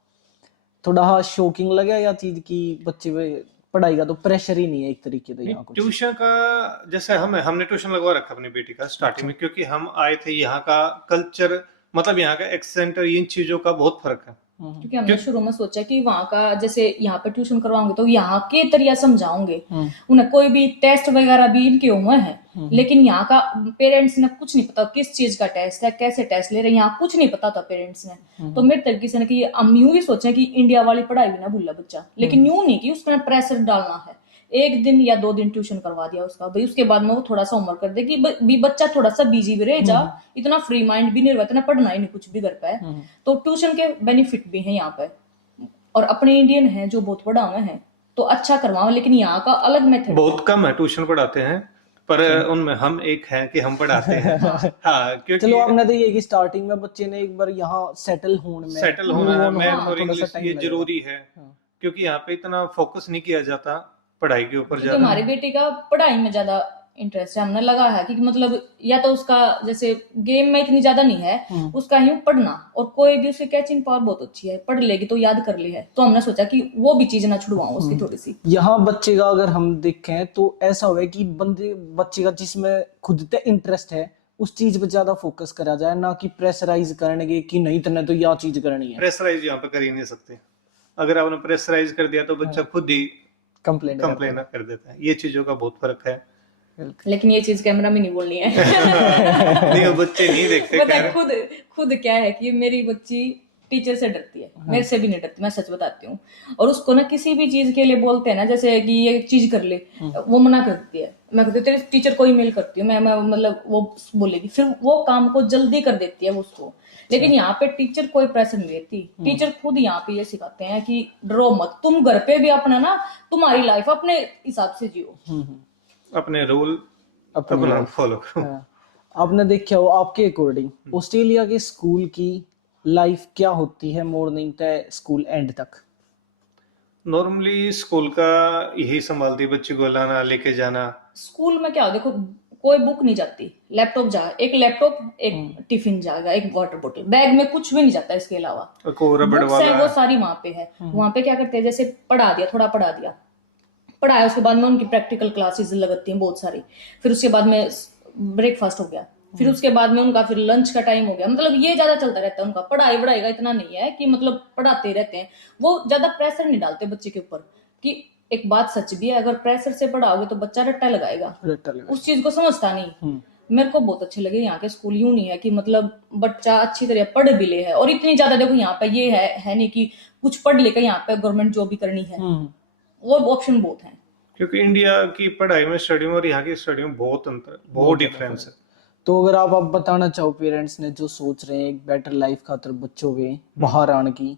थोड़ा हाँ शॉकिंग लगा या चीज की बच्चे पे पढ़ाई का तो प्रेशर ही नहीं है एक तरीके से यहाँ कुछ। ट्यूशन का जैसे हमने ट्यूशन लगवा रखा अपनी बेटी का स्टार्टिंग में, क्योंकि हम आए थे। यहाँ का कल्चर मतलब यहाँ का एक्सेंट और इन चीजों का बहुत फर्क है। क्योंकि हमने शुरू में सोचा कि वहां का जैसे यहाँ पे ट्यूशन करवाओगे तो यहाँ के तरीका समझाओगे उन्हें, कोई भी टेस्ट वगैरह भी इनके हुए हैं, लेकिन यहाँ का पेरेंट्स ने कुछ नहीं पता किस चीज का टेस्ट है, कैसे टेस्ट ले रहे हैं, यहाँ कुछ नहीं पता था पेरेंट्स ने। तो मेरे तरीके से कि हम यूं ही सोचे कि इंडिया वाली पढ़ाई भी ना भूला बच्चा, लेकिन यूं नहीं कि उसका प्रेशर डालना है। 1 दिन या 2 दिन ट्यूशन करवा दिया उसका भाई, उसके बाद में वो थोड़ा सा होमवर्क कर दे कि भी बच्चा थोड़ा सा बिजी भी रह जा, इतना फ्री माइंड भी नहीं रहता, इतना पढ़ना ही नहीं कुछ भी कर पाए। तो ट्यूशन के बेनिफिट भी हैं यहाँ पे, और अपने इंडियन हैं जो बहुत बड़ा हुए हैं तो अच्छा करवाओ, लेकिन यहाँ का अलग मेथड बहुत कम है ट्यूशन पढ़ाते हैं, पर उनमें हम एक हैं कि हम पढ़ाते हैं। हाँ, क्योंकि चलो आपने तो ये कि स्टार्टिंग में बच्चे ने एक बार यहाँ सेटल होने में सेटल होना है, मैथ और थोड़ा सा इंग्लिश टाइम ये लगेगा। जरूरी है, क्योंकि यहाँ पे इतना फोकस नहीं किया जाता पढ़ाई के ऊपर क्योंकि ज्यादा। हमारे बेटे का पढ़ाई में ज्यादा इंटरेस्ट है। हमने लगा है कि मतलब या तो उसका जैसे गेम में इतनी ज्यादा नहीं है, उसका यूं पढ़ना, और कोई भी उसकी कैचिंग पावर बहुत अच्छी है, पढ़ लेगी तो याद कर ली है। तो हमने सोचा कि वो भी चीज ना छुड़वाऊं उसकी थोड़ी सी। यहाँ बच्चे का अगर हम देखें तो ऐसा हुआ कि बच्चे का जिसमें खुद पे इंटरेस्ट है उस चीज पे ज्यादा फोकस करा जाए, ना कि प्रेशराइज करने के कि नहीं तने तो यह चीज करनी है। प्रेशराइज यहाँ पे कर ही नहीं सकते। अगर आपने प्रेशराइज कर दिया तो बच्चा खुद ही कंप्लेंट कंप्लेन कर देता है। ये चीजों का बहुत फर्क है। लेकिन ये चीज कैमरा में नहीं बोलनी है। नहीं, वो बच्चे नहीं देखते। पता है खुद क्या है कि मेरी बच्ची टीचर से डरती है, मेरे से भी नहीं डरती, मैं सच बताती हूँ। और उसको ना किसी भी चीज के लिए बोलते हैं ना, जैसे कि ये चीज कर ले, वो मना करती है। मैं कहती हूँ तेरे टीचर को ईमेल करती हूँ मैं मतलब वो बोलेगी, फिर वो काम को जल्दी कर देती है उसको। लेकिन यहाँ पे टीचर कोई प्रेशर नहीं देती। टीचर खुद यहाँ पे ये सिखाते हैं कि डरो मत, तुम घर पे भी अपना ना तुम्हारी लाइफ अपने हिसाब से जियो, अपने रूल अपना फॉलो करो। आपने देखा हो आपके अकॉर्डिंग ऑस्ट्रेलिया के स्कूल की लाइफ क्या होती है मॉर्निंग से स्कूल एंड तक? नॉर्मली स्कूल का यही संभालती है, बच्चे को लाना लेके जाना। स्कूल में क्या हो, देखो कोई बुक नहीं जाती, लैपटॉप जा, एक लैपटॉप, एक टिफिन जाएगा, एक वाटर बोतल, बैग में कुछ भी नहीं जाता इसके अलावा। को रबड़ बुक्स है वाला वो सारी वहां पे है। वहां पे क्या करते हैं, जैसे पढ़ा दिया, थोड़ा पढ़ा दिया, पढ़ाया, उसके बाद में उनकी प्रैक्टिकल क्लासेस लगती हैं बहुत सारी, फिर उसके बाद में ब्रेकफास्ट हो गया, फिर उसके बाद में उनका फिर लंच का टाइम हो गया। मतलब ये ज्यादा चलता रहता है उनका। पढ़ाई बढ़ाई का इतना नहीं है कि मतलब पढ़ाते रहते हैं, वो ज्यादा प्रेशर नहीं डालते बच्चे के ऊपर। कि एक बात सच भी है, अगर प्रेशर से पढ़ाओगे तो बच्चा रट्टा लगाएगा, उस चीज को समझता नहीं। मेरे को बहुत अच्छे लगे यहाँ के स्कूल। यूं नहीं है कि मतलब बच्चा अच्छी तरह पढ़ भी ले है, और इतनी ज्यादा देखो यहाँ पे ये है नहीं कि कुछ पढ़ लेकर यहाँ पे गवर्नमेंट जॉब भी करनी है, और ऑप्शन बहुत है। क्योंकि इंडिया की पढ़ाई में स्टडी में और यहाँ की स्टडी में बहुत अंतर, बहुत डिफरेंस है। तो अगर आप बताना चाहो पेरेंट्स ने जो सोच रहे हैं एक बेटर लाइफ खातर बच्चों के बाहर आने की,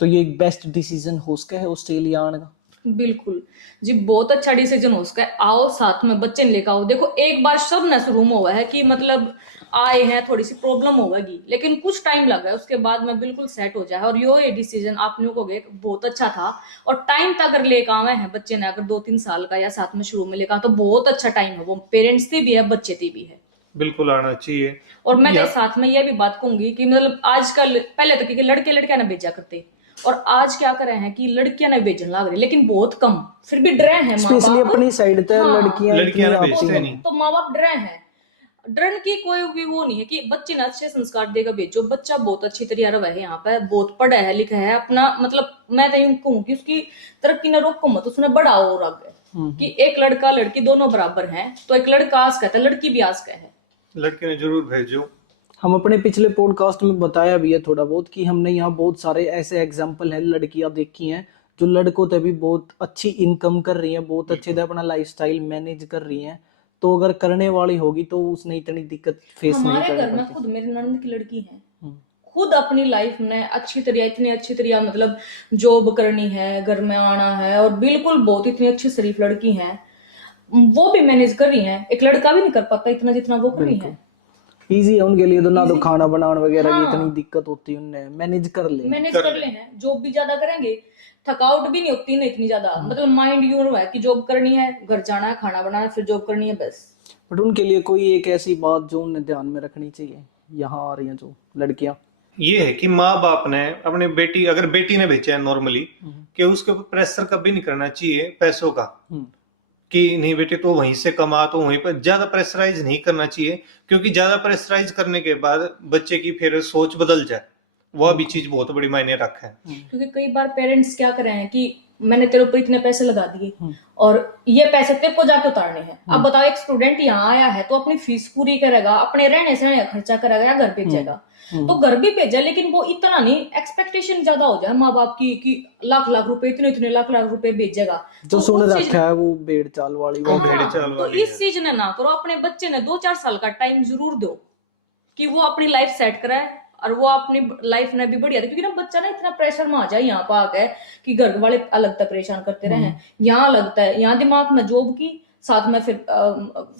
तो ये एक बेस्ट डिसीजन हो सका है ऑस्ट्रेलिया आने का? बिल्कुल जी, बहुत अच्छा डिसीजन हो उसका। आओ साथ में बच्चे ने लेकर आओ। देखो एक बार सब न शुरू में हुआ है कि मतलब आए हैं, थोड़ी सी प्रॉब्लम होगी, लेकिन कुछ टाइम लगा है, उसके बाद में बिल्कुल सेट हो जाए। और ये डिसीजन आपने को बहुत अच्छा था। और टाइम तक अगर लेकर आए हैं बच्चे ने, अगर 2-3 साल का या साथ में शुरू में लेकर तो बहुत अच्छा टाइम है, वो पेरेंट्स की भी है, बच्चे की भी है। बिल्कुल आना चाहिए। और मैं या तो साथ में यह भी बात कहूंगी कि मतलब आजकल, पहले तो क्योंकि लड़के लड़कियां ना भेजा करते, और आज क्या कर रहे हैं कि लड़कियां ना भेजने लग रही, लेकिन बहुत कम, फिर भी डरे हैं माँ स्पेशली बाप। अपनी साइड पे हाँ, लड़कियां लड़कियां इतनी ना आती भेजते हैं। नहीं। तो माँ बाप डरे हैं। डरन की कोई भी वो नहीं है कि बच्चे ने अच्छे संस्कार देकर भेजो। बच्चा बहुत अच्छी तरह रहा है, यहाँ पे बहुत पढ़ा है लिखा है अपना, मतलब मैं तो यूं कहूँ कि उसकी तरक्की न रोको मत, उसने बढ़ाओ और आगे। कि एक लड़का लड़की दोनों बराबर हैं, तो एक लड़का आस कहता है, लड़की भी आस है। लड़के ने जरूर भेजो। हम अपने पिछले पॉडकास्ट में बताया भी है थोड़ा बहुत कि हमने यहाँ बहुत सारे ऐसे एग्जाम्पल हैं लड़कियां देखी हैं जो लड़कों से भी बहुत अच्छी इनकम कर रही हैं, बहुत अच्छे से अपना लाइफस्टाइल मैनेज कर रही हैं। तो अगर करने वाली होगी तो उसने इतनी दिक्कत फेस नहीं हमारे करनी घर में पड़ती। खुद मेरी ननद की लड़की है, खुद अपनी लाइफ में अच्छी तरह, इतनी अच्छी तरह मतलब जॉब करनी है, घर में आना है, और बिल्कुल बहुत इतनी अच्छी शरीफ लड़की है, वो भी मैनेज कर रही है। एक लड़का भी नहीं कर पाता इतना जितना वो कर रही है। इजी है उनके लिए तो, ना तो Easy। खाना बनाने वगैरह की इतनी हाँ, दिक्कत होती है, उन्हें मैनेज कर ले। मैनेज कर कर ले। ले हैं, जॉब भी ज्यादा करेंगे, थकावट भी नहीं होती ना इतनी ज्यादा, मतलब माइंड यूं है कि जॉब करनी है, घर जाना है, खाना बनाना है, फिर जॉब करनी है, बस। बट उनके लिए कोई एक ऐसी बात जो उन्हें ध्यान में रखनी चाहिए, यहाँ आ रही हैं जो लड़कियां। ये है कि माँ बाप ने अपने बेटी, अगर बेटी ने भेजा है नॉर्मली, कि उसके ऊपर प्रेशर कभी नहीं करना चाहिए पैसों का, कि नहीं बेटे तो वहीं से कमा, तो वहीं पर ज्यादा प्रेशराइज नहीं करना चाहिए। क्योंकि ज्यादा प्रेशराइज करने के बाद बच्चे की फिर सोच बदल जाए, वह भी चीज बहुत बड़ी मायने रखे है। क्योंकि कई बार पेरेंट्स क्या कर रहे हैं कि मैंने तेरे ऊपर इतने पैसे लगा दिए और ये पैसे तेरे को जाके उतारने हैं। अब बताओ, एक स्टूडेंट यहाँ आया है तो अपनी फीस पूरी करेगा, अपने रहने सहने का खर्चा करेगा या घर भेजेगा, तो घर भी भेजा, लेकिन वो इतना नहीं, एक्सपेक्टेशन ज्यादा हो जाए माँ बाप की कि लाख लाख रुपए, इतने इतने लाख लाख रुपए भेजेगा, जो तो सुन उस चीज रखा है वो भेड़ चाल वाली वो बात। भेड़ चाल हाँ, तो वाली इस है। चीज ने ना करो। अपने बच्चे ने 2-4 साल का टाइम जरूर दो कि वो अपनी लाइफ सेट कराए, और वो अपनी लाइफ में भी बढ़िया। क्योंकि ना बच्चा ना इतना प्रेशर में आ जाए यहाँ पर आके कि घर वाले अलग तक परेशान करते रहे, यहाँ लगता है, यहाँ दिमाग में जॉब की, साथ में फिर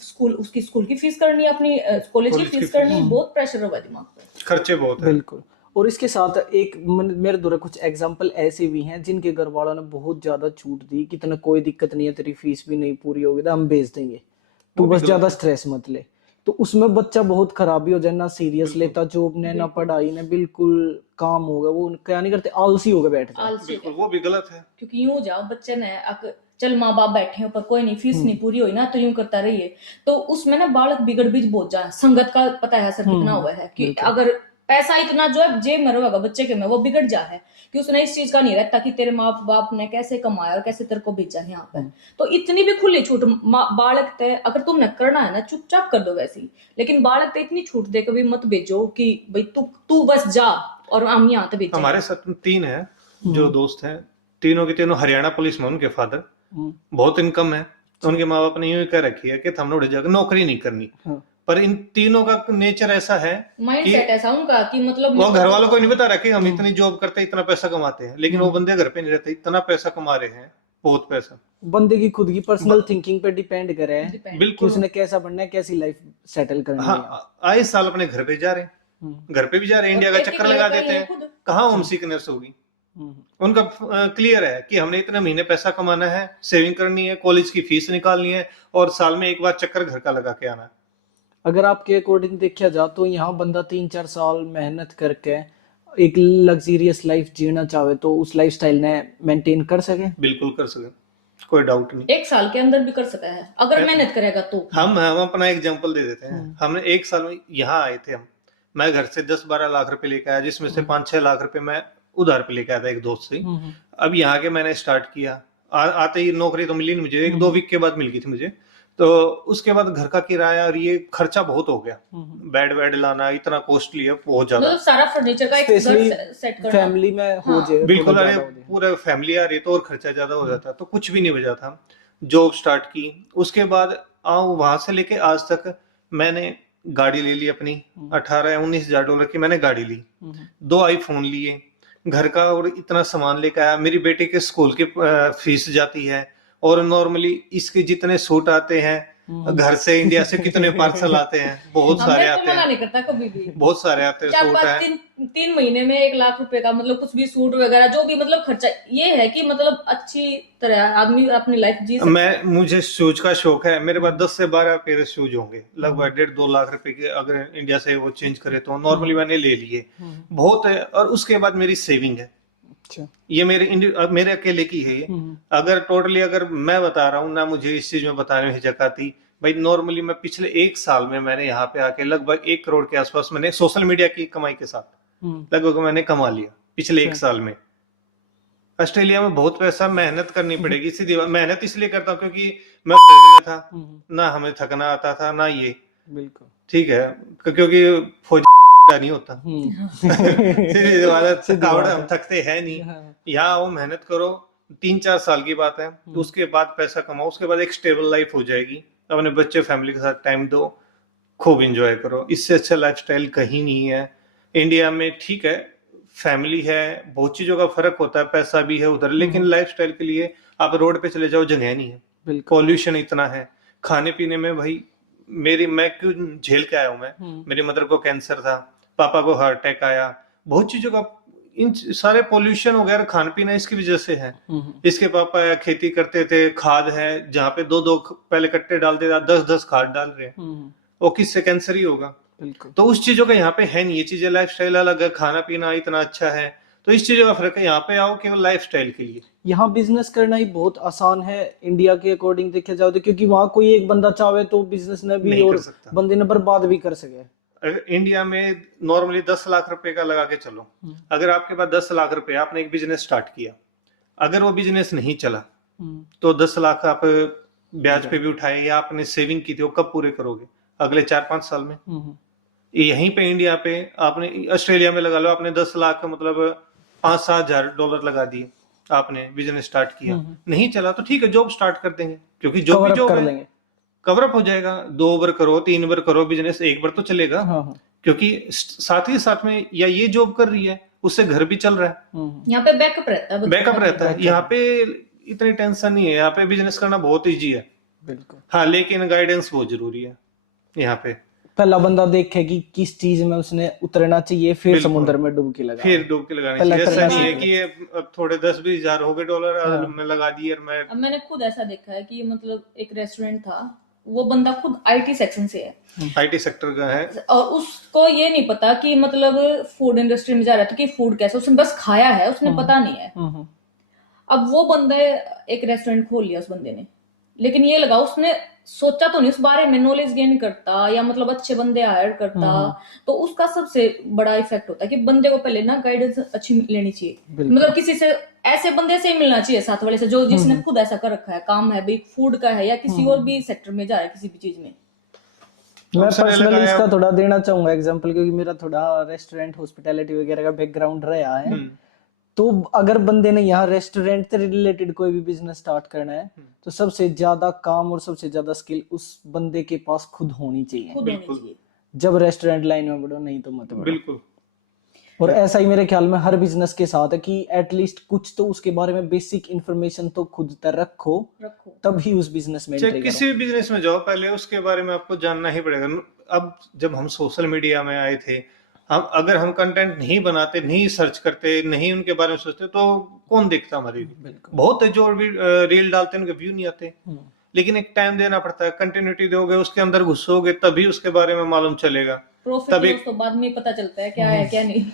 स्कूल, उसकी स्कूल की फीस करनी है, अपनी कॉलेज की फीस करनी है, बहुत प्रेशर होगा दिमाग पे, खर्चे बहुत है। बिल्कुल। और इसके साथ एक मेरे द्वारा कुछ एग्जांपल ऐसे भी हैं जिनके घर वालों ने बहुत ज्यादा छूट दी कि तुम्हें कोई दिक्कत नहीं है, तेरी फीस भी नहीं पूरी होगी तो हम भेज देंगे, तू बस ज्यादा स्ट्रेस मत ले। तो उसमें बच्चा बहुत खराबी हो जाए, ना सीरियस लेता जॉब ने, ना पढ़ाई ने, बिल्कुल काम हो गया, वो क्या नहीं करते, आलसी हो गए बैठ जाए। आलसी। बिल्कुल वो भी गलत है। क्योंकि यूं जाओ बच्चे ने चल माँ बाप बैठे हैं पर कोई नहीं, फीस नहीं पूरी हुई ना तो यूं करता रहिए, तो उसमें ना बालक बिगड़ भी बहुत जाए। संगत का पता है असर कितना हुआ है कि अगर पैसा इतना जो है जेब में रहेगा बच्चे के में, वो बिगड़ जाए कि उसने इस चीज का नहीं रहता कि तेरे माँ बाप ने कैसे कमाया और कैसे तेरे को भेजा है यहाँ पे। तो इतनी भी खुली छूट बालक ते, अगर तुमने करना है ना चुपचाप कर दो वैसी, लेकिन बालक ते इतनी छूट दे कभी मत भेजो कि भाई तू बस जा और हम यहाँ पे भेजें। हमारे साथ में 3 है जो दोस्त हैं, तीनों के तीनों हरियाणा पुलिस में, उनके फादर बहुत इनकम है। तो उनके माँ बाप ने यूं कह रखी है कि हमने उड़े जाकर नौकरी नहीं करनी। पर इन तीनों का नेचर ऐसा है, माइंड सेट ऐसा उनका कि मतलब वो घर वालों को नहीं बता रहा कि हम इतनी जॉब करते हैं, इतना पैसा कमाते हैं, लेकिन वो बंदे घर पे नहीं रहते, इतना पैसा कमा रहे हैं, बहुत पैसा। बंदे की खुद की पर्सनल थिंकिंग पे डिपेंड करे है कि बिल्कुल। उसने कैसा बनना है, कैसी लाइफ सेटल करनी है। हाँ, आए साल अपने घर पे जा रहे हैं, घर पे भी जा रहे हैं, इंडिया का चक्कर लगा देते हैं, कहाँ होम सिकनेस होगी। उनका क्लियर है कि हमने इतने महीने पैसा कमाना है, सेविंग करनी है, कॉलेज की फीस निकालनी है, और साल में एक बार चक्कर घर का लगा के आना है। अगर आपके अकॉर्डिंग देखा जाए तो यहाँ बंदा 3-4 साल मेहनत करके एक लग्जरियस लाइफ जीना चाहे तो उस लाइफस्टाइल ने मेंटेन कर सके। बिल्कुल कर सके, कोई डाउट नहीं। 1 साल के अंदर भी कर सकता है अगर मेहनत करेगा तो। हम अपना एग्जांपल दे देते हैं। हमने 1 साल में यहाँ आए थे, मैं घर से 10-12 लाख रुपए लेके आया, जिसमें से 5-6 लाख रुपए मैं उधार पे लेके आया था एक दोस्त से। अब यहाँ के मैंने स्टार्ट किया, आते ही नौकरी तो मिली नहीं मुझे, 1-2 वीक के बाद मिल गई थी मुझे। तो उसके बाद घर का किराया और ये खर्चा बहुत हो गया, बेड लाना इतना कॉस्टली है, बहुत ज्यादा। मतलब सारा फर्नीचर का एक घर सेट करना फैमिली में हो जाए बिल्कुल। अरे पूरा फैमिली आ रही तो और खर्चा ज्यादा हो जाता, तो कुछ भी नहीं बचा था। जॉब स्टार्ट की, उसके बाद वहां से लेके आज तक मैंने गाड़ी ले ली अपनी, $18-19 हज़ार की मैंने गाड़ी ली, 2 आईफोन लिए, घर का और इतना सामान लेकर आया, मेरी बेटी के स्कूल की फीस जाती है, और नॉर्मली इसके जितने सूट आते हैं घर से, इंडिया से कितने पार्सल आते हैं, बहुत सारे हमें तो आते मना हैं, नहीं करता कभी भी। बहुत सारे आते हैं चार सूट पाँच है। तीन महीने में 1 लाख रुपए का मतलब कुछ भी सूट वगैरह जो भी मतलब खर्चा, ये है कि मतलब अच्छी तरह आदमी अपनी लाइफ जी सकता है। मुझे शूज का शौक है, मेरे पास 10 से 12 पेयर शूज होंगे, लगभग 1.5-2 लाख रुपए के, अगर इंडिया से वो चेंज करे तो नॉर्मली मैंने ले लिए, बहुत है। और उसके बाद मेरी सेविंग है, अच्छा। ये मेरे अकेले की है ये। अगर टोटली अगर मैं बता रहा हूँ ना, मुझे इस चीज में बताने में हिचक आती भाई, नॉर्मली मैं पिछले 1 साल में मैंने यहाँ पे आके लगभग 1 करोड़ के आसपास मैंने सोशल मीडिया की कमाई के साथ लगभग मैंने कमा लिया पिछले 1 साल में। ऑस्ट्रेलिया में बहुत पैसा मेहनत करनी पड़ेगी, सीधी मेहनत इसलिए करता हूँ क्योंकि मैं खरीदना था ना, हमें थकना आता था ना, ये बिल्कुल ठीक है, क्योंकि फौज नहीं होता सीधी बात है, थकावट हम थकते हैं नहीं। यहाँ आओ, मेहनत करो, 3-4 साल की बात है, तो उसके बाद पैसा कमाओ, उसके बाद एक स्टेबल लाइफ हो जाएगी, अपने बच्चे फैमिली के साथ टाइम दो, खूब एंजॉय करो। इससे अच्छा लाइफस्टाइल कहीं नहीं है इंडिया में। ठीक है, फैमिली है, बहुत चीजों का फर्क होता है, पैसा भी है उधर, लेकिन लाइफस्टाइल के लिए आप रोड पे चले जाओ, जगह नहीं है, पॉल्यूशन इतना है, खाने पीने में भाई मैं क्यों झेल के आया हूं मैं, मेरी मदर को कैंसर था, पापा को हार्ट अटैक आया, बहुत चीजों का, इन सारे पॉल्यूशन वगैरह खान पीना इसकी वजह से है। इसके पापा खेती करते थे, खाद है, जहाँ पे 2-2 पहले कट्टे डालते थे, 10-10 खाद डाल रहे हैं, वो किससे कैंसर ही होगा। तो उस चीजों का यहाँ पे है नहीं, ये चीजें लाइफस्टाइल अलग है, खाना पीना इतना अच्छा है, तो इस चीजों का फर्क है। यहाँ पे आओ केवल लाइफस्टाइल के लिए। यहाँ बिजनेस करना ही बहुत आसान है इंडिया के अकॉर्डिंग देखा जाए तो, क्योंकि वहाँ कोई एक बंदा चाहे तो बिजनेस ने भी नहीं और कर सकता। बंदे ने बर्बाद भी कर सके। अगर इंडिया में नॉर्मली 10 लाख रुपए का लगा के चलो, अगर आपके पास 10 लाख रुपए, आपने एक बिजनेस स्टार्ट किया, अगर वो बिजनेस नहीं चला तो 10 लाख आप ब्याज पे भी उठाए या आपने सेविंग की थी, वो कब पूरे करोगे? अगले 4-5 साल में। यहीं पे इंडिया पे आपने, ऑस्ट्रेलिया में लगा लो, आपने 10 लाख मतलब 5-7 हजार डॉलर लगा दिए, आपने बिजनेस स्टार्ट किया, नहीं चला तो ठीक है, जॉब स्टार्ट कर देंगे, क्योंकि जॉब भी जॉब है, कवर अप हो जाएगा। 2 बार करो, 3 बार करो बिजनेस, एक बार तो चलेगा। क्योंकि साथ ही साथ में या ये जॉब कर रही है, उससे घर भी चल रहा है, यहाँ पे बैकअप रहता है। यहाँ पे इतनी टेंशन नहीं है, यहाँ पे बिजनेस करना बहुत इजी है। बिल्कुल। हाँ, लेकिन गाइडेंस बहुत जरूरी है यहाँ पे। पहला बंदा देखे कि किस चीज में उसने उतरना चाहिए, फिर समुद्र में डुबकी लगानी चाहिए। ऐसा नहीं है कि ये अब थोड़े 10-20 हजार हो गए डॉलर में लगा दिए। और अब मैंने खुद ऐसा देखा है कि मतलब एक रेस्टोरेंट था, वो बंदा खुद आईटी सेक्शन से है, आईटी सेक्टर का है, और उसको ये नहीं पता कि मतलब फूड इंडस्ट्री में जा रहा था कि फूड कैसे, उसने बस खाया है, उसने पता नहीं है। अब वो बंदे एक रेस्टोरेंट खोल लिया उस बंदे ने, लेकिन ये लगा उसने सोचा तो नहीं उस बारे में, नॉलेज गेन करता या मतलब अच्छे बंदे हायर करता, तो उसका सबसे बड़ा इफेक्ट होता है कि बंदे को पहले ना गाइडेंस अच्छी लेनी चाहिए, मतलब किसी से, ऐसे बंदे से ही मिलना चाहिए, साथ वाले से, जो जिसने खुद ऐसा कर रखा है, काम है भाई फूड का है या किसी और भी सेक्टर में जा रहा है, किसी भी चीज में। मैं पर्सनली इसका थोड़ा देना चाहूंगा एग्जांपल, क्योंकि मेरा थोड़ा रेस्टोरेंट हॉस्पिटैलिटी वगैरह का बैकग्राउंड रहा है। तो अगर बंदे ने यहाँ रेस्टोरेंट से रिलेटेड कोई भी बिजनेस स्टार्ट करना है, तो सबसे ज्यादा काम और सबसे ज्यादा स्किल उस बंदे के पास खुद होनी चाहिए। जब रेस्टोरेंट लाइन में बढ़ो, नहीं तो मत बढ़ो। बिल्कुल। और ऐसा ही मेरे ख्याल में हर बिजनेस के साथ है कि एटलीस्ट कुछ तो उसके बारे में बेसिक इन्फॉर्मेशन तो खुद तक रखो, तभी उस बिजनेस में एंट्री करो। किसी भी बिजनेस में जाओ, पहले उसके बारे में आपको जानना ही पड़ेगा। अब जब हम सोशल मीडिया में आए थे, अगर हम कंटेंट नहीं बनाते, नहीं सर्च करते, नहीं उनके बारे में सोचते, तो कौन देखता हमारी? बहुत है जो रील डालते हैं, उनके व्यू नहीं आते। लेकिन एक टाइम देना पड़ता है, कंटिन्यूटी दोगे, उसके अंदर घुसोगे, तभी उसके बारे में मालूम चलेगा। तभी तो बाद में पता चलता है क्या है क्या नहीं।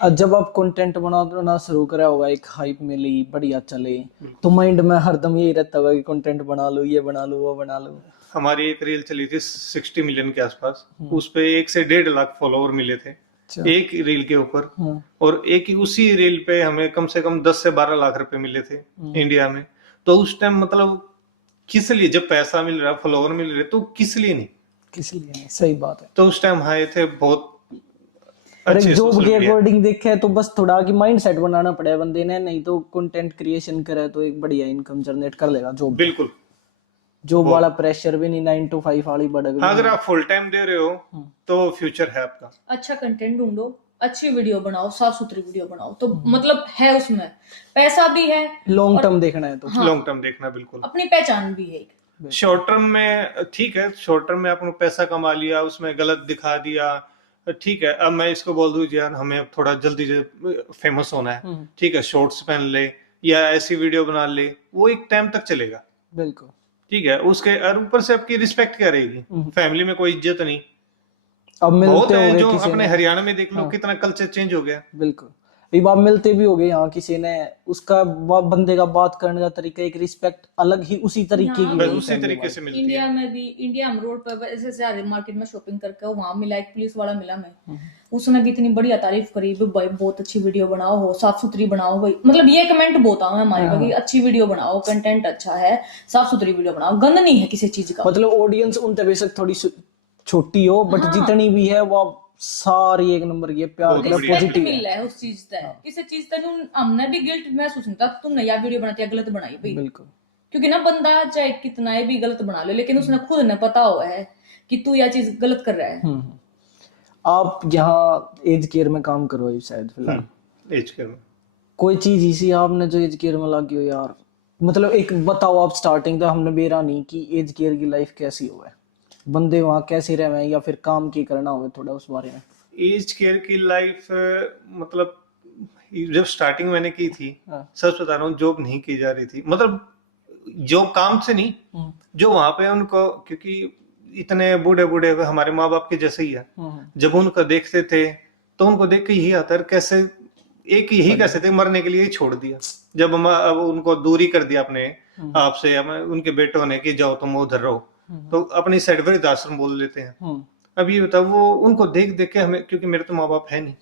जब आप कंटेंट बनाना शुरू करा होगा, एक हाइप मिली, बढ़िया चले, तो माइंड में हरदम यही रहता होगा कि कंटेंट बना लो, ये बना लो, वो बना लो। हमारी एक रील चली थी 60 मिलियन के आसपास, उस पे 1 से 1.5 लाख फॉलोवर मिले थे एक रील के ऊपर, और एक ही उसी रील पे हमें कम से कम 10 से 12 लाख रुपए मिले थे इंडिया में। तो उस टाइम मतलब किस लिए, जब पैसा मिल रहा, फॉलोवर मिल रहे, तो किस लिए नहीं? सही बात है। तो उस टाइम हाई थे बहुत अच्छे। जॉब के अकॉर्डिंग देखे तो बस थोड़ा कि माइंडसेट बनाना पड़ेगा बंदे ने, नहीं तो कंटेंट क्रिएशन करे तो एक बढ़िया इनकम जनरेट कर लेगा जॉब। बिल्कुल। जॉब वाला प्रेशर भी नहीं, 9 to 5 वाली बढ़ गई। अगर आप फुल टाइम दे रहे हो तो फ्यूचर है आपका। अच्छा कंटेंट ढूंढो, अच्छी वीडियो बनाओ, साफ सुथरी वीडियो बनाओ, तो मतलब है उसमें पैसा भी है, लॉन्ग टर्म देखना है तो हाँ, लॉन्ग टर्म देखना बिल्कुल। अपनी पहचान भी है एक। शॉर्ट टर्म में ठीक है, शॉर्ट टर्म में आपने पैसा कमा लिया, उसमें गलत दिखा दिया, ठीक है। अब मैं इसको बोल दूं यार हमें थोड़ा जल्दी से फेमस होना है, ठीक है, शॉर्ट्स पहन ले या ऐसी वीडियो बना ले, वो एक टाइम तक चलेगा, बिल्कुल, ठीक है। उसके और ऊपर से आपकी रिस्पेक्ट क्या रहेगी, फैमिली में कोई इज्जत नहीं। अब बहुत मिलते हो है गए जो किसी अपने ने, हरियाणा में देख लो कितना कल्चर चेंज हो गया। बिल्कुल, अब आप मिलते भी हो गए यहाँ किसी ने, उसका बंदे का बात करने का तरीका, एक रिस्पेक्ट अलग ही उसी तरीके की बस होगी उसी family तरीके वाली। से मिलती है। इंडिया में भी, इंडिया हम रोड पर ऐसे से आ रहे मार्केट में शॉपिंग करके, वहां मिला एक पुलिस वाला मिला मैं, उसने भी इतनी बढ़िया तारीफ करी भी भाई बहुत अच्छी वीडियो बनाओ हो, साफ सुथरी बनाओ भाई, मतलब ये कमेंट बहुत आया हमारे पास कि अच्छी वीडियो बनाओ, कंटेंट अच्छा है, साफ सुथरी वीडियो बनाओ, गंद नहीं है किसी चीज का। मतलब ऑडियंस उन बेशक थोड़ी छोटी हो, बट जितनी भी है वो सारी एक नंबर की है, प्यार बहुत करो, बढ़िया। रिस्पेक्ट पॉजिटिव मिल है। रहा है उस चीज से, किसी चीज से हमने भी गिल्ट महसूस नहीं था तुमने यार वीडियो बनाती है गलत बनाई भाई, बिल्कुल, क्योंकि ना बंदा चाहे कितना भी गलत बना ले, लेकिन उसने खुद ने पता हुआ है कि तू यह चीज गलत कर रहा है। आप यहाँ एज केयर में काम करो अभी शायद फिलहाल, एज केयर में कोई चीज इसी आपने जो एज केयर में लगी हो यार, मतलब एक बताओ आप, स्टार्टिंग तो हमने बेरा नहीं कि एज केयर की लाइफ कैसी हो है, बंदे वहाँ कैसे रहे या फिर काम की करना हो, थोड़ा उस बारे में। एज केयर की लाइफ मतलब जब स्टार्टिंग मैंने की थी, सच बता रहा हूँ, जॉब नहीं की जा रही थी, मतलब जॉब काम से नहीं, जो वहां पे उनको, क्योंकि इतने बूढ़े बूढ़े हमारे माँ बाप के जैसे ही है, जब उनको देखते थे तो उनको देख के यही आता है कैसे, एक यही कैसे थे मरने के लिए ही छोड़ दिया, जब हम अब उनको दूरी कर दिया अपने आपसे, उनके बेटों ने कि जाओ तुम उधर रहो, तो अपनी साइड वृद्धाश्रम बोल लेते हैं। अब ये बताओ, वो उनको देख देख के हमें, क्योंकि मेरे तो माँ बाप है नहीं,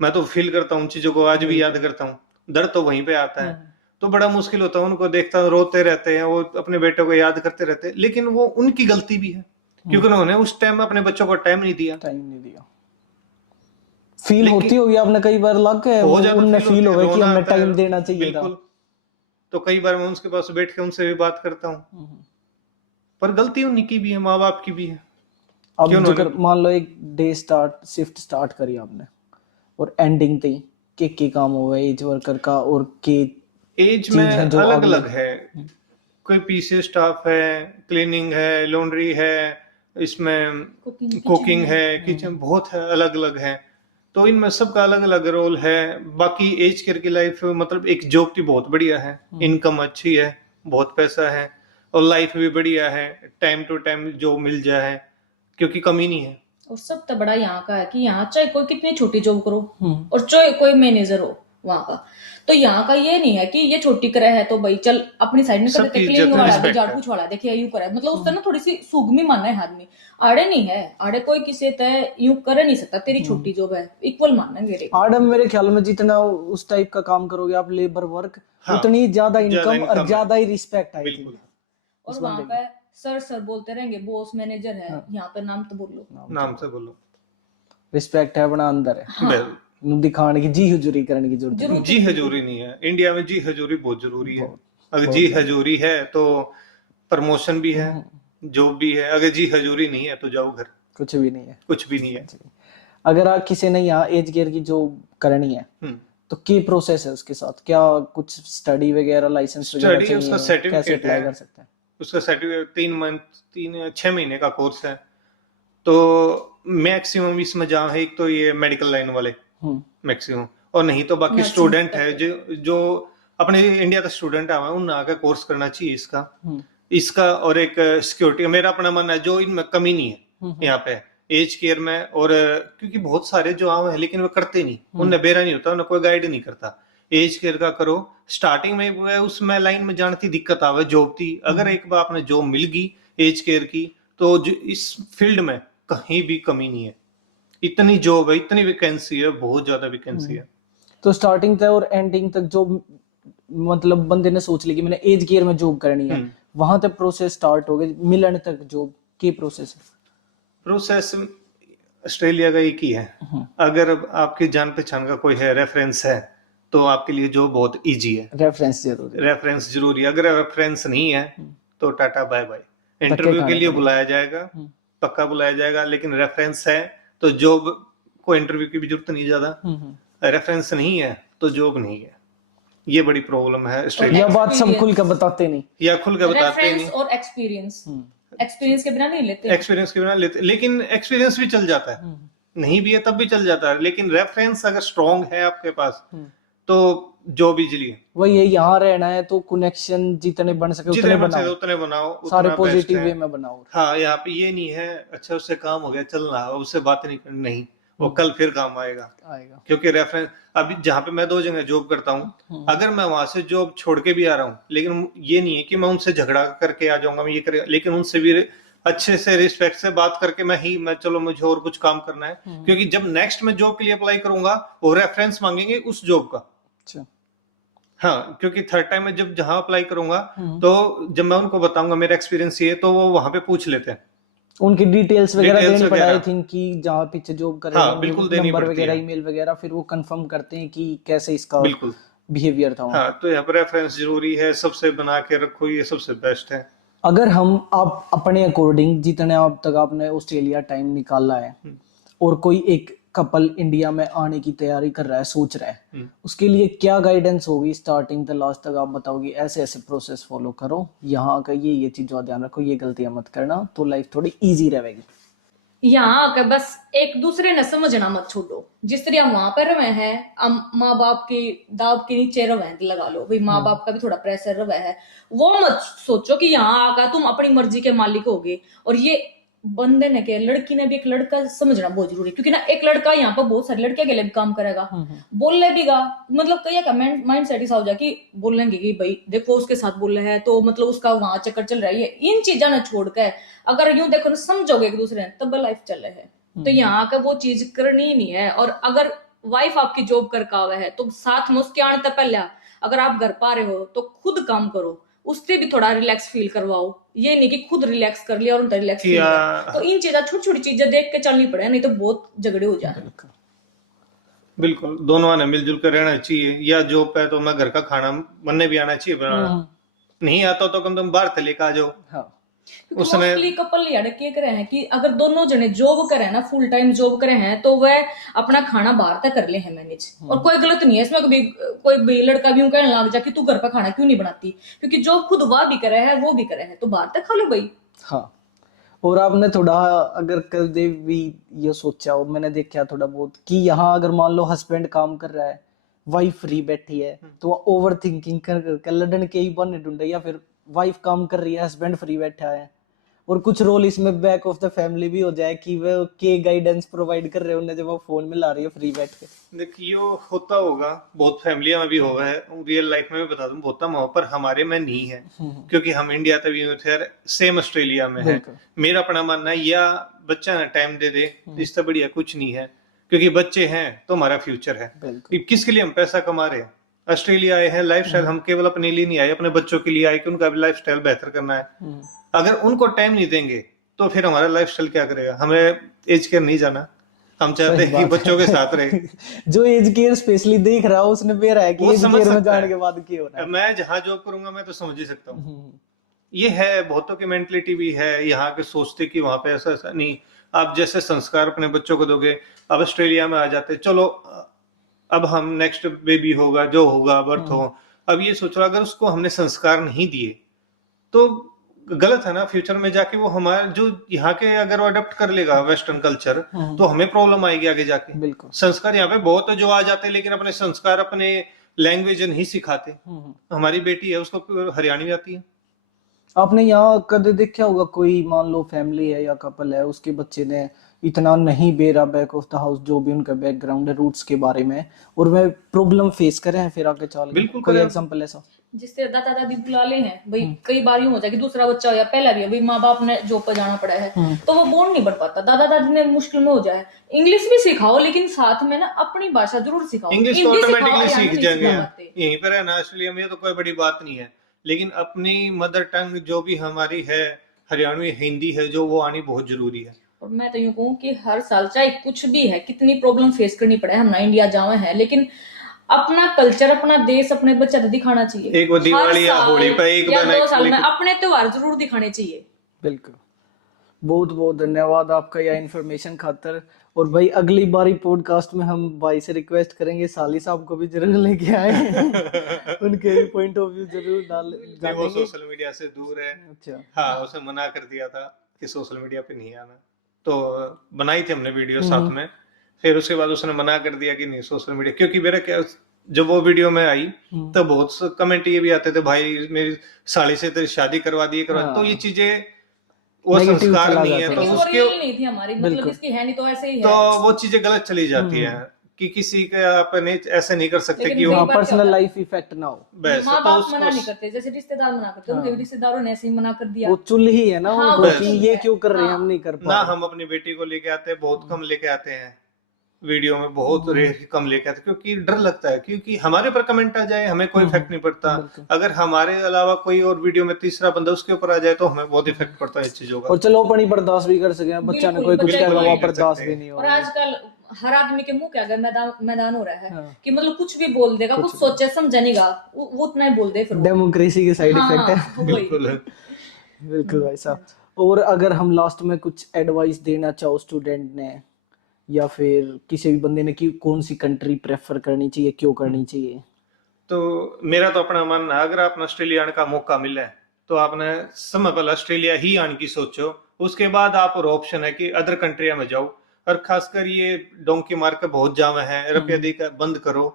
मैं तो फील करता हूँ उन चीजों को, आज भी याद करता हूँ, दर्द तो वहीं पे आता है, तो बड़ा मुश्किल होता है, उनको देखता हूँ, रोते रहते हैं, वो अपने बेटों को याद करते रहते हैं, लेकिन वो उनकी गलती भी है, क्योंकि उन्होंने उस टाइम अपने बच्चों को टाइम नहीं दिया। फील होती होगी आपने कई बार, लग गए उनने फील हो गया कि हमने टाइम देना चाहिए था। तो कई बार मैं उसके पास बैठ के उनसे भी बात करता हूँ, पर गलती उन्हीं की भी है, माँ बाप की भी है। अब जो मान लो एक डे शिफ्ट स्टार्ट करी आपने और एंडिंग तक के काम हो गए एज वर्कर का, और के एज में अलग अलग है, कोई पीसी स्टाफ है, क्लीनिंग है, लॉन्ड्री है, इसमें कुकिंग है, किचन, बहुत है, अलग अलग है, तो इनमें सबका अलग अलग रोल है। बाकी एज केयर की लाइफ मतलब एक जॉब की बहुत बढ़िया है, इनकम अच्छी है, बहुत पैसा है, और लाइफ भी बढ़िया है, टाइम टू टाइम जॉब मिल जाए, क्योंकि कमी नहीं है। और सबसे बड़ा यहाँ का है कि यहाँ चाहे कोई कितनी छोटी जॉब करो और चाहे कोई मैनेजर हो वहां का, तो यहाँ का ये नहीं है कि ये छोटी करे है तो भाई चल अपनी साइड में कर देते, क्लीनिंग वाला भी, झाड़ू पोछा वाला देखिए यूं करे, मतलब उससे ना थोड़ी सी सुगमी मानना है आदमी, आड़े नहीं है, आड़े कोई किसी तय यूं करे नहीं सकता, तेरी छोटी जॉब है, इक्वल मानना है मेरे आड़े। मेरे ख्याल में जितना उस टाइप का काम करोगे आप, लेबर वर्क, उतनी ज्यादा इनकम और ज्यादा ही रिस्पेक्ट आएगी। और वहां पे सर बोलते रहेंगे, बॉस मैनेजर है, यहाँ पे नाम तो बोलो, नाम से बोलो, रिस्पेक्ट है अपना अंदर है, दिखाने की जी हजूरी करने की जरूरत नहीं। जी हजूरी नहीं है, इंडिया में जी हजूरी बहुत जरूरी है, अगर जी हजूरी है तो प्रमोशन भी है, जॉब भी है, अगर जी हजूरी नहीं है तो जाओ घर, कुछ भी नहीं है, कुछ भी नहीं है। अगर आप किसी ने यहाँ एज केयर की जॉब करनी है तो क्या प्रोसेस है उसके साथ, क्या कुछ स्टडी वगैरह, लाइसेंस वगैरह चाहिए, उसका सर्टिफिकेट कैसे अप्लाई कर सकते हैं? उसका सर्टिफिकेट 6 महीने का कोर्स है, तो मैक्सिमम इसमें जहाँ है, एक तो ये मेडिकल लाइन वाले मैक्सिमम, और नहीं तो बाकी स्टूडेंट है जो अपने इंडिया का स्टूडेंट है, उन आके कोर्स करना चाहिए इसका। और एक सिक्योरिटी, मेरा अपना मानना है, जो इनमें कमी नहीं है यहाँ पे एज केयर में, और क्योंकि बहुत सारे जो आम है लेकिन वो करते नहीं, उन्हें बेरा नहीं होता, उन्हें कोई गाइड नहीं करता। एज केयर का करो, स्टार्टिंग में उसमें लाइन में जानती दिक्कत आवे, जॉब थी, अगर एक बार आपने जॉब मिल गई एज केयर की, तो इस फील्ड में कहीं भी कमी नहीं है, इतनी जॉब है, इतनी वैकेंसी है, बहुत ज्यादा वैकेंसी है। तो स्टार्टिंग तक और एंडिंग तक जो मतलब बंदे ने सोच ली कि मैंने एज केयर में जॉब करनी है, वहां तक प्रोसेस स्टार्ट हो गई, मिलने तक जॉब की प्रोसेस है? प्रोसेस ऑस्ट्रेलिया का एक ही है, अगर आपकी जान पहचान का कोई है, रेफरेंस है, तो आपके लिए जॉब बहुत इजी है। रेफरेंस जरूरी है, अगर रेफरेंस नहीं है तो टाटा बाय बाय, इंटरव्यू के लिए बुलाया जाएगा, पक्का बुलाया जाएगा, लेकिन रेफरेंस है तो जॉब कोई इंटरव्यू की भी जरूरत नहीं ज्यादा, रेफरेंस नहीं है तो जॉब नहीं है। ये बड़ी प्रॉब्लम है ऑस्ट्रेलिया। यह बात सब खुल के बताते नहीं, या खुल के बताते ही रेफरेंस नहीं, और एक्सपीरियंस, एक्सपीरियंस के बिना नहीं लेते। एक्सपीरियंस के बिना लेते, लेकिन एक्सपीरियंस भी चल जाता है, नहीं भी है तब भी चल जाता है, लेकिन रेफरेंस अगर स्ट्रांग है आपके पास तो जॉब इजीली है। वही है, यहाँ रहना है तो कनेक्शन जितने बन सके जितने उतने बन सके बनाओ, उतने बनाओ, सारे उतना बेस्ट पॉजिटिव है। वे में बनाओ। हाँ, यहाँ पे ये नहीं है अच्छा उससे काम हो गया चलना, उससे बात नहीं करनी, नहीं, वो कल फिर काम आएगा। क्योंकि रेफरेंस, अभी जहाँ पे मैं 2 जगह जॉब करता हूँ, अगर मैं वहां से जॉब छोड़ के भी आ रहा हूँ, लेकिन ये नहीं है कि मैं उनसे झगड़ा करके आ जाऊंगा, मैं ये करेगा, लेकिन उनसे भी अच्छे से रिस्पेक्ट से बात करके मैं चलो मुझे और कुछ काम करना है, क्योंकि जब नेक्स्ट मैं जॉब के लिए अप्लाई करूंगा वो रेफरेंस मांगेंगे उस जॉब का। अच्छा। हाँ, क्योंकि थर्ड टाइम में जब जहां अप्लाई करूंगा तो जब मैं उनको बताऊंगा मेरा एक्सपीरियंस ये, तो वो वहां पे पूछ लेते हैं, उनकी डिटेल्स वगैरह डिटेल्स देनी पड़े, आई वगैरह। थिंक कि जहाँ पीछे जॉब कर हाँ, रहे हैं बिल्कुल देनी नंबर पड़ती वगैरह, है। ईमेल वगैरह, फिर वो कंफर्म करते हैं कि कैसे इसका बिल्कुल। बिहेवियर था वहाँ। हाँ, तो यहाँ पर रेफरेंस जरूरी है, सबसे बना के रखो, ये सबसे बेस्ट है। अगर हम आप अपने अकॉर्डिंग जितने आप तक आपने ऑस्ट्रेलिया टाइम निकाला है, और कोई एक कपल इंडिया में आने की तैयारी कर रहा है, सोच रहा है, उसके लिए क्या गाइडेंस होगी स्टार्टिंग से लास्ट तक? आप बताओगे ऐसे ऐसे प्रोसेस फॉलो करो, यहाँ का ये चीजों का ध्यान रखो, ये गलतियां मत करना, तो लाइफ थोड़ी इजी रहेगी। यहाँ आकर बस एक दूसरे ने समझना मत छोड़ो। जिस तरह हम वहां पर रहे हैं, माँ बाप के दाव के नीचे रहे हैं, लगा लो भाई, माँ बाप का भी थोड़ा प्रेशर रहा है, वो मत सोचो कि यहाँ आकर तुम अपनी मर्जी के मालिक होगे। और ये बंदे ने के लड़की ने भी एक लड़का समझना बहुत जरूरी है, क्योंकि ना एक लड़का यहाँ पर बहुत सारी लड़कियां के लिए भी काम करेगा, बोलने भी गा, मतलब कई का माइंड सेट ऐसा हो जाए कि बोलेंगे कि भाई देखो उसके साथ बोल रहे हैं तो मतलब उसका वहां चक्कर चल रहा है। इन चीजा ने छोड़ के अगर यूं देखो ना, समझोगे एक दूसरे ने, तब लाइफ चल रहा है। तो यहाँ का वो चीज करनी ही नहीं है। और अगर वाइफ आपकी जॉब करके आवे है तो साथ में उसके आने तक पहले अगर आप घर पा रहे हो तो खुद काम करो, उससे भी थोड़ा रिलैक्स फील करवाओ। ये नहीं कि खुद रिलैक्स कर लिया और उनका रिलैक्स फील तो इन चीजें छोटी छोटी चीजें देख के चलनी पड़े, नहीं तो बहुत झगड़े हो जाए। बिल्कुल, दोनों ने मिलजुल कर रहना चाहिए। या जॉब पे तो मैं घर का खाना बनने भी आना चाहिए बनाना, नहीं आता तो कम तुम बाहर से लेकर आ जाओ। हाँ। मोस्टली कपल ये करे हैं कि अगर दोनों जने जॉब करे ना, फुल टाइम जॉब करे हैं, तो वह अपना खाना बाहर तक कर ले हैं मैनेज। और कोई गलत नहीं है इसमें, कभी कोई भी लड़का भी कहने लग जा कि तू घर पर खाना क्यों नहीं बनाती, क्योंकि जॉब खुद वह भी करे है वो भी करे है, तो बाहर तक खा लो भाई। हाँ। और आपने थोड़ा अगर कभी भी ये सोचा हो, मैंने देखा थोड़ा बहुत कि यहाँ अगर मान लो हस्बैंड काम कर रहा है, वाइफ फ्री बैठी है, तो ओवर थिंकिंग कर लड़न के ही बहाने ढूंढे, या फिर वाइफ काम कर रही है, हस्बैंड फ्री बैठा है, और कुछ रोल इसमें बैक ऑफ द फैमिली भी हो जाए कि वो के गाइडेंस प्रोवाइड कर रहे हैं जब वो फोन में ला रही है फ्री बैठ के। देखिए होता होगा, बहुत फैमिलियां में भी हुआ है, रियल लाइफ में भी बता दूं होता हुआ, पर हमारे में नहीं है, क्योंकि हम इंडिया तभी थे, सेम ऑस्ट्रेलिया में है। मेरा अपना मानना है, या बच्चा ना टाइम दे दे, इससे बढ़िया कुछ नहीं है, क्योंकि बच्चे हैं तो हमारा फ्यूचर है। किसके लिए हम पैसा कमा रहे हैं? ऑस्ट्रेलिया आए हैं, लाइफस्टाइल हम केवल अपने लिए नहीं आए, अपने बच्चों के लिए आए कि उनका भी लाइफस्टाइल बेहतर करना है। अगर उनको टाइम नहीं देंगे तो फिर हमारा लाइफस्टाइल क्या करेगा? हमें एज केयर नहीं जाना, हम चाहते हैं कि बच्चों के साथ रहे। जो एज केयर स्पेशली देख रहा है उसने बेरा है कि एज केयर में जाने के बाद क्या होना है। मैं जहां जॉब करूंगा मैं तो समझ ही सकता हूँ। ये है, बहुतों की मेंटलिटी भी है यहाँ के, सोचते कि वहां पे ऐसा ऐसा नहीं। आप जैसे संस्कार अपने बच्चों को दोगे, अब ऑस्ट्रेलिया में आ जाते, चलो अब हम नेक्स्ट बेबी होगा जो होगा बर्थ हो, अब ये सोच रहा अगर उसको हमने संस्कार नहीं दिए तो गलत है ना। फ्यूचर में जाके वो हमारा जो यहाँ के अगर वो अडॉप्ट कर लेगा वेस्टर्न कल्चर, तो हमें प्रॉब्लम आएगी आगे जाके। बिल्कुल। संस्कार यहाँ पे बहुत जो आ जाते हैं, लेकिन अपने संस्कार अपने लैंग्वेज नहीं सिखाते। हमारी बेटी है उसको हरियाणवी आती है। आपने यहाँ कदे देखा होगा कोई मान लो फैमिली है या कपल है, उसके बच्चे ने इतना नहीं बेरा बैक ऑफ द हाउस जो भी उनका बैकग्राउंड है रूट्स के बारे में, और वह प्रॉब्लम फेस करे हैं फिर आगे चल के, कोई एग्जांपल ऐसा जिससे दादा दादी बुला ले हैं भाई, कई बार यूं हो जाए कि दूसरा बच्चा हो या पहला भी है भाई, माँ बाप ने जॉब पर जाना पड़ा है तो वो बॉन्ड नहीं बन पाता, दादा दादी ने मुश्किल में हो जाए। इंग्लिश भी सिखाओ, लेकिन साथ में ना अपनी भाषा जरूर सिखाओ। इंग्लिश तो ऑटोमेटिकली सीख जाएंगे, यहीं पर है ना ऑस्ट्रेलिया में, तो कोई बड़ी बात नहीं है। लेकिन अपनी मदर टंग जो भी हमारी है, हरियाणवी हिंदी है जो, वो आनी बहुत जरूरी है। और मैं तो यूं कहूँ कि हर साल चाहे कुछ भी है, कितनी प्रॉब्लम फेस करनी पड़े, हम ना इंडिया जावे हैं, लेकिन अपना कल्चर, अपना देश, अपने बच्चे को दिखाना चाहिए। एक वो दिवाली या होली पे एक या 2 साल में अपने त्योहार जरूर दिखाने चाहिए। बिल्कुल। बहुत बहुत धन्यवाद आपका यह इन्फॉर्मेशन खातर। और भाई अगली बारी पॉडकास्ट में हम भाई से रिक्वेस्ट करेंगे साली साहब को भी जरूर लेके आए उनके भी पॉइंट ऑफ व्यू जरूर वो जानेंगे। सोशल मीडिया से दूर है। अच्छा हाँ, उसे मना कर दिया था कि सोशल मीडिया पे नहीं आना, तो बनाई थी हमने वीडियो साथ में। फिर उसके बाद उसने मना कर दिया कि नहीं सोशल मीडिया, क्योंकि मेरा क्या, जब वो वीडियो में आई तो बहुत से कमेंट ये भी आते थे, भाई मेरी साली से तेरी शादी करवा दी तो ये चीजें वो Negative संस्कार चला नहीं है, जाता तो लेकिन वो उसके रियल नहीं थी हमारी, मतलब इसकी है नहीं तो ऐसे ही है। तो वो चीजें गलत चली जाती है कि किसी के आप नहीं ऐसे नहीं कर सकते लेकिन कि कई वो बार क्या पर्सनल होता है, लाइफ इफेक्ट ना हो। बस माँ तो बाप उसको मना नहीं करते, जैसे रिश्तेदार मना करते हैं, उनके भी रिश्तेदारों ने ऐसे ही मना कर दिया। वो चुल ही है ना हाँ, उनको वो कि चुल ये है। क्यों कर रहे हैं, हम हाँ। नहीं कर ना पा रहे। हम अपनी बेटी को लेके आते हैं, बहुत कम लेके आते हैं वीडियो में, बहुत रेयर कम लेके आते हैं, क्योंकि डर लगता है, क्योंकि हमारे पर कमेंट आ जाए हमें कोई इफेक्ट नहीं पड़ता, अगर हमारे अलावा कोई और वीडियो में तीसरा बंदा उसके ऊपर आ जाए तो हमें बहुत इफेक्ट पड़ता है इस चीजों का। और चलो अपनी बर्दाश्त भी कर सके, बच्चा ने कोई बिल्कुल, कुछ बच्चा कह कोई रहा नहीं कर बर्दाश्त सकते। भी नहीं और होगा। आजकल हर आदमी के मुंह के आगे मैदान हो रहा है कि मतलब कुछ भी बोल देगा, कुछ सोचे समझे नहींगा, वो उतना ही बोल दे फिर वो। डेमोक्रेसी के साइड हाँ, इफेक्ट है। वही। बिल्कुल। बिल्कुल भाई साहब। और अगर हम लास्ट में कुछ एडवाइस देना चाहो स्टूडेंट ने या फिर किसी भी बंदे ने कि कौन सी कंट्री प्रेफर करनी चाहिए, क्यों करनी चाहिए? तो मेरा तो अपना मानना है, अगर आपने ऑस्ट्रेलिया आने का मौका मिला है तो आपने समय पहले ऑस्ट्रेलिया ही आने की सोचो, उसके बाद आप और ऑप्शन है कि अदर कंट्रिया में जाओ। और खासकर ये डोंकी मार के बहुत जावे हैं, रुपया दी का बंद करो,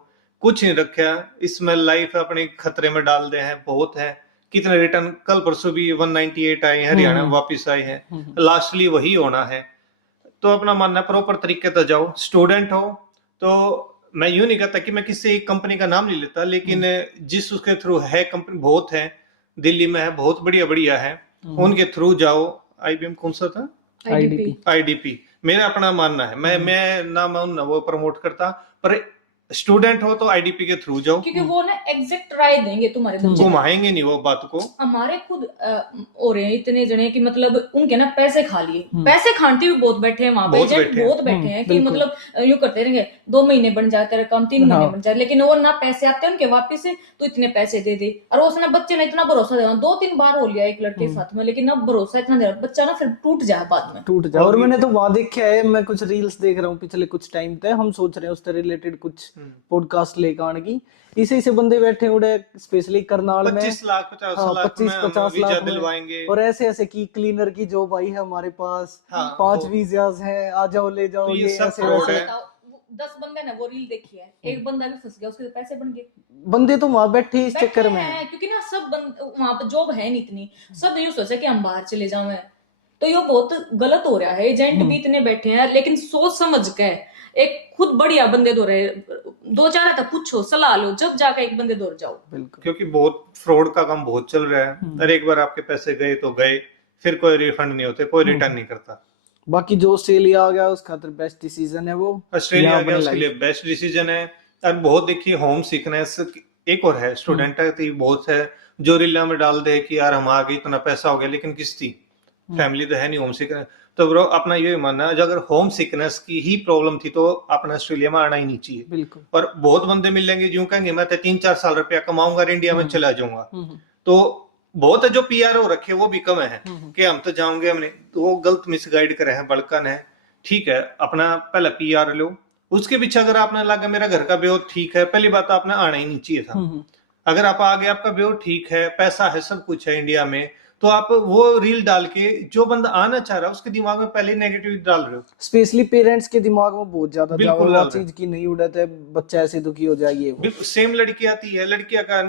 कुछ नहीं रखा इसमें, लाइफ अपने खतरे में डाल दे हैं, बहुत है। कितने रिटर्न कल परसों भी 198 आए हैं, हरियाणा वापिस आए हैं, लास्टली वही होना है। तो अपना मानना प्रॉपर तरीके से जाओ। स्टूडेंट हो तो मैं यूं नहीं कहता कि मैं किसी एक कंपनी का नाम नहीं लेता, लेकिन जिस उसके थ्रू है, कंपनी बहुत है, दिल्ली में है, बहुत बढ़िया बढ़िया है, उनके थ्रू जाओ। आईबीएम कौन सा था? आईडीपी। आईडीपी मेरा अपना मानना है, मैं ना ना वो प्रमोट करता, पर स्टूडेंट हो तो आईडीपी के थ्रू जाओ, क्योंकि वो ना एग्जैक्ट राय देंगे तुम्हारे बच्चे को। घुमाएंगे नहीं वो बात को। हमारे खुद हो रहे हैं इतने जने कि मतलब उनके ना पैसे खा लिए, पैसे खाते भी बहुत बैठे हैं वहां पे, बहुत एजेंट बैठे हैं। बहुत बैठे हैं कि मतलब यूं करते रहेंगे 2 महीने बन जाए तेरा काम, 3 महीने बन जाए, लेकिन वो ना पैसे आते हैं उनके वापिस से, तो इतने पैसे दे दे। और उसने बच्चे ने इतना भरोसा दिया, 2-3 बार हो लिया एक लड़के के साथ में, लेकिन अब भरोसा इतना दिया बच्चा ना फिर टूट जाए बाद में, टूट जाए। और मैंने तो वहां देखा है, मैं कुछ रील्स देख रहा हूँ पिछले कुछ टाइम तक, हम सोच रहे हैं उससे रिलेटेड कुछ पॉडकास्ट लेकर आने की। इसे इसे बंदे बैठे उड़े स्पेशली करनाल में 25 लाख 50 हाँ, लाख 25-50 वीजा लाख में। दिलवाएंगे। और ऐसे ऐसे की क्लीनर की जॉब आई है हमारे पास, हाँ, 5 वीजास हैं, आ जाओ ले जाओ, तो ये ये सब ऐसे fraud वैसे। है। 10 बंदे ने वो रील देखी है, एक बंदा भी फंस गया, उसके पैसे बन गए। बंदे तो वहां बैठे इस बैठे चक्कर में हैं, क्योंकि ना सब वहां पर जॉब है नहीं इतनी, सब यूं सोचे कि हम बाहर चले जाएं, तो ये बहुत गलत हो रहा है। एजेंट भी इतने बैठे हैं, लेकिन सोच समझ के एक खुद बढ़िया बंदे दो रहे, 2-4 तक पूछो सलाह लो, जब जाके एक बंदे दौड़ जाओ। बिल्कुल। क्योंकि बहुत फ्रॉड का काम बहुत चल रहा है, और एक बार आपके पैसे गए तो गए, फिर कोई रिफंड नहीं होते, कोई रिटर्न नहीं करता। बाकी जो ऑस्ट्रेलिया आ गया उसका तो बेस्ट डिसीजन है वो, ऑस्ट्रेलिया यहाँ आ गया अपनी उसके life। लिए बेस्ट डिसीजन है। और बहुत देखिए होम सिकनेस एक और है, स्टूडेंट है तो बहुत है जो रीला में डाल दे कि यार हम आ गए, इतना पैसा हो गया, लेकिन किसकी फैमिली तो है नहीं, होम सिकनेस। तो ब्रो अपना ये मानना है, अगर होम सिकनेस की ही प्रॉब्लम थी तो अपना ऑस्ट्रेलिया में आना ही नहीं चाहिए। बिल्कुल। और बहुत बंदे मिलेंगे जो कहेंगे मैं तो 3-4 साल रुपया कमाऊंगा और इंडिया में चला जाऊंगा, तो बहुत है जो पीआर हो रखे वो भी कम है कि हम तो जाओगे, हमने तो वो गलत मिसगाइड करे हैं, बड़कन है। ठीक है, अपना पहले पीआर लो, उसके पीछे अगर आपने लगा मेरा घर का ब्योर ठीक है, पहली बात आपने आना ही नहीं चाहिए था। अगर आप आगे आपका ब्योर ठीक है, पैसा है, सब कुछ है इंडिया में, तो आप वो रील डाल के जो बंदा आना चाह रहा है उसके दिमाग में पहले नेगेटिव डाल रहे हो। स्पेशली पेरेंट्स के दिमाग में बहुत ज्यादा बिल्कुल वो डाल रहे चीज की नहीं उड़ता है, बच्चा ऐसे दुखी हो जाएगी। बिल्कुल सेम लड़की आती है, लड़कियां का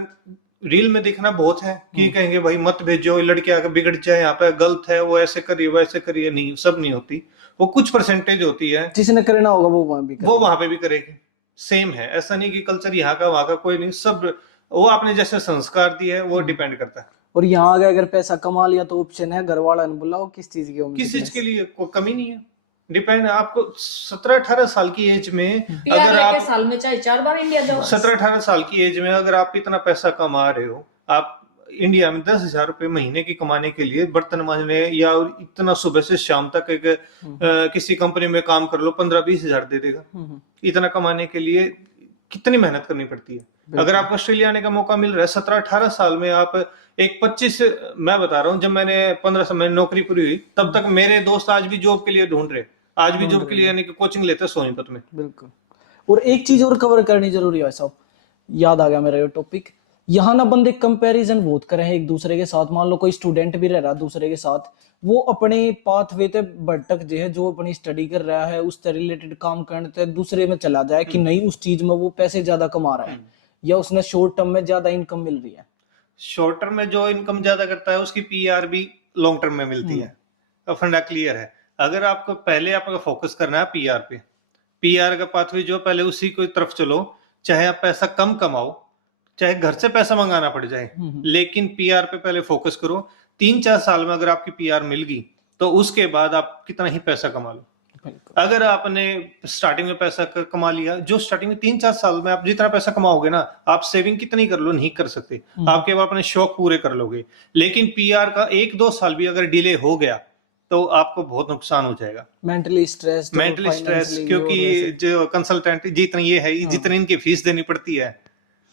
रील में देखना बहुत है कि कहेंगे भाई मत भेजो, लड़कियां का बिगड़ जाए, यहाँ पे गलत है, वो ऐसे करिए वैसे करिए, नहीं सब नहीं होती, वो कुछ परसेंटेज होती है, जिसने करना होगा वो वहां भी करेगा। वो वहां पे भी करेगी। सेम है, ऐसा नहीं कि कल्चर यहाँ का वहां का कोई नहीं, सब वो आपने जैसे संस्कार दिए है वो डिपेंड करता है। और यहाँ आगे अगर पैसा कमा लिया तो ऑप्शन है घर वाला ने बुलाओ, किस चीज की किस चीज के लिए कोई कमी नहीं है, डिपेंड है आपको। 17-18 साल की एज में अगर आप साल में चाहे 4 बार इंडिया जाओ, 17-18 साल की एज में अगर आप इतना पैसा कमा रहे हो, आप इंडिया में 10,000 रुपए महीने की कमाने के लिए बर्तन मांजने या इतना सुबह से शाम तक एक किसी कंपनी में काम कर लो, 15-20 हजार दे देगा। इतना कमाने के लिए कितनी मेहनत करनी पड़ती है। अगर आपको ऑस्ट्रेलिया आने का मौका मिल रहा है 17-18 साल में, आप एक 25, मैं बता रहा हूँ जब मैंने 15 साल में नौकरी पूरी हुई तब तक मेरे दोस्त आज भी जॉब के लिए ढूंढ रहे, आज भी जॉब के लिए यानी कि कोचिंग लेते सोनीपत में। बिल्कुल। और एक चीज और कवर करनी जरूरी है साहब, याद आ गया मेरा ये टॉपिक। यहाँ ना बंदे कंपैरिजन बहुत करे हैं एक दूसरे के साथ। मान लो कोई स्टूडेंट भी रह रहा है दूसरे के साथ, वो अपने पाथवे ते भटक जे है, जो अपनी स्टडी कर रहा है उससे रिलेटेड काम करते दूसरे में चला जाए कि नहीं उस चीज में वो पैसे ज्यादा कमा रहा है या उसने शॉर्ट टर्म में ज्यादा इनकम मिल रही है। शॉर्ट टर्म में जो इनकम ज्यादा करता है उसकी पीआर भी लॉन्ग टर्म में मिलती है। तो फंडा क्लियर है। अगर आपको पहले आपका फोकस करना है पीआर पे, पीआर का पाथवे जो पहले उसी की तरफ चलो, चाहे आप पैसा कम कमाओ, चाहे घर से पैसा मंगाना पड़ जाए, लेकिन पीआर पे पहले फोकस करो। 3-4 साल में अगर आपकी पीआर मिल गई तो उसके बाद आप कितना ही पैसा कमा लो। अगर आपने स्टार्टिंग में पैसा कमा लिया, जो स्टार्टिंग में 3-4 साल में आप जितना पैसा कमाओगे ना, आप सेविंग कितनी कर लो नहीं कर सकते, आप केवल अपने शौक पूरे कर लोगे। लेकिन पीआर का 1-2 साल भी अगर डिले हो गया तो आपको बहुत नुकसान हो जाएगा। मेंटली स्ट्रेस, क्योंकि जो कंसल्टेंट जितनी ये है, जितनी इनकी फीस देनी पड़ती है,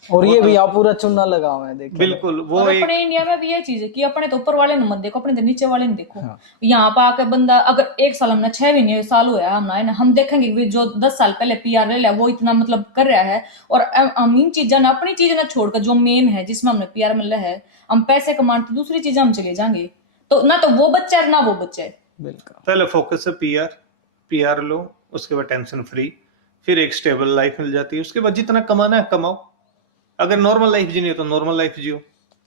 और ये भी आप पूरा चुना लगा हुआ है देखिए। बिल्कुल। वो और अपने इंडिया में भी ये चीज है कि अपने तो ऊपर वाले ने मत देखो, अपने तो नीचे वाले ने देखो। यहाँ पे आकर बंदा अगर 1 साल, हमने 6 महीने साल हुआ है ना, हम देखेंगे कि जो 10 साल पहले पीआर ले लिया वो इतना मतलब कर रहा है, और हम इन चीजें ना, अपनी चीजें ना छोड़कर जो मेन है जिसमें हमने पीआर मिला है, हम पैसे कमाते दूसरी चीजें हम चले जाएंगे, तो ना तो वो बच्चा है ना वो बच्चा है। बिल्कुल। पहले फोकस है पीआर लो, उसके बाद टेंशन फ्री, फिर एक स्टेबल लाइफ मिल जाती है। उसके बाद जितना कमाना है कमाओ, अगर नॉर्मल लाइफ जीनी है तो नॉर्मल लाइफ जियो।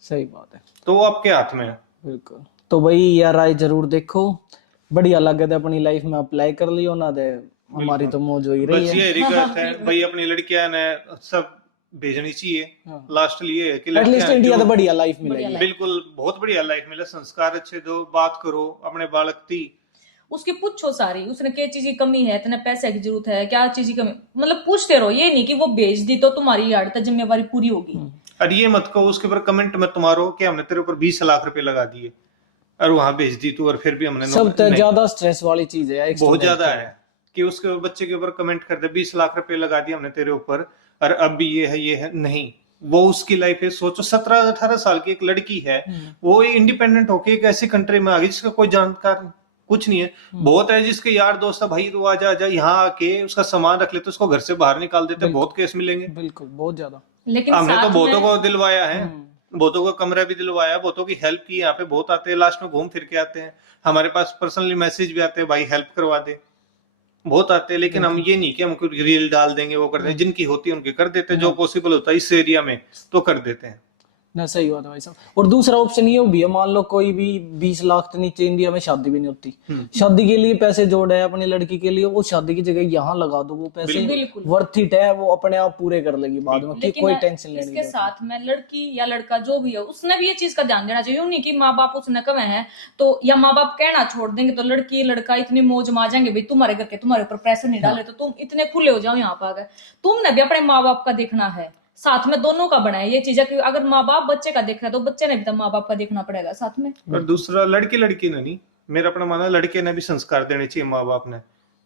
सही बात है, तो वो आपके हाथ में है। बिल्कुल। तो भाई यार राय जरूर देखो, बढ़िया लगे तो अपनी लाइफ में अप्लाई कर लियो ना, दे हमारी तो मौज हो ही रही बस है। ये रिक्वेस्ट है भाई, अपनी लड़कियां ने सब भेजनी चाहिए। लास्ट ये है कि एटलीस्ट इंडिया तो बढ़िया लाइफ मिलेगी। बिल्कुल, बहुत बढ़िया लाइफ मिले, संस्कार अच्छे दो, बात करो अपने बालक की, उसकी पूछो सारी, उसने क्या चीज की कमी है, इतने पैसे की जरूरत है, क्या चीज की कमी, मतलब पूछते रहो। ये नहीं कि वो भेज दी तो तुम्हारी यार तो जिम्मेवारी पूरी होगी। और ये मत कहो उसके ऊपर कमेंट मत मारो कि हमने तेरे ऊपर 20 लाख रुपए लगा दिए और वहां भेज दी तू, और फिर भी हमने सबसे ज्यादा स्ट्रेस वाली चीज है, बहुत ज्यादा है कि उसके बच्चे के ऊपर कमेंट कर दे 20 लाख रुपए लगा दिए हमने तेरे ऊपर और अब भी ये है। नहीं, वो उसकी लाइफ है। सोचो 17-18 साल की एक लड़की है, वो इंडिपेंडेंट होके एक ऐसी कंट्री में आ गई जिसका कोई जानकार कुछ नहीं है। बहुत है जिसके यार दोस्त है, भाई तो आजा आजा, यहाँ आके उसका सामान रख लेते, उसको घर से बाहर निकाल देते, बहुत केस मिलेंगे। बिल्कुल, बहुत ज्यादा। लेकिन हमने तो बहुतों को दिलवाया है, बहुतों को कमरा भी दिलवाया, बहुतों की हेल्प की। यहाँ पे बहुत आते हैं, लास्ट में घूम फिर के आते हैं, हमारे पास पर्सनली मैसेज भी आते हैं, भाई हेल्प करवा दे, बहुत आते हैं। लेकिन हम ये नहीं कि हमको रील डाल देंगे, वो कर देंगे, जिनकी होती है उनकी कर देते हैं, जो पॉसिबल होता है इस एरिया में तो कर देते हैं ना। सही बात है भाई साहब। और दूसरा ऑप्शन ये भी है, मान लो कोई भी 20 लाख से नीचे इंडिया में शादी भी नहीं होती, शादी के लिए पैसे जोड़ है अपनी लड़की के लिए, वो शादी की जगह यहाँ लगा दो, वो पैसे वर्थ इट है, वो अपने आप पूरे कर लेगी बाद में, कि कोई टेंशन लेने इसके साथ में लड़की या लड़का जो भी है उसने भी ये चीज का ध्यान देना चाहिए। नहीं कि माँ बाप उसने कमे हैं तो, या माँ बाप कहना छोड़ देंगे तो लड़की लड़का इतनी मौज में आ जाएंगे, भाई तुम्हारे घर के तुम्हारे ऊपर प्रेशर नहीं डाले तो तुम इतने खुले हो जाओ यहाँ पर आकर। तुमने भी अपने माँ बाप का देखना है, साथ में दोनों का बना है ये चीज है कि अगर माँ बाप बच्चे का देख रहा है तो बच्चे ने भी तो माँ बाप का देखना पड़ेगा साथ में। और दूसरा लड़की ने नहीं, मेरा अपना मानना, लड़के ने भी संस्कार देने चाहिए माँ बाप ने,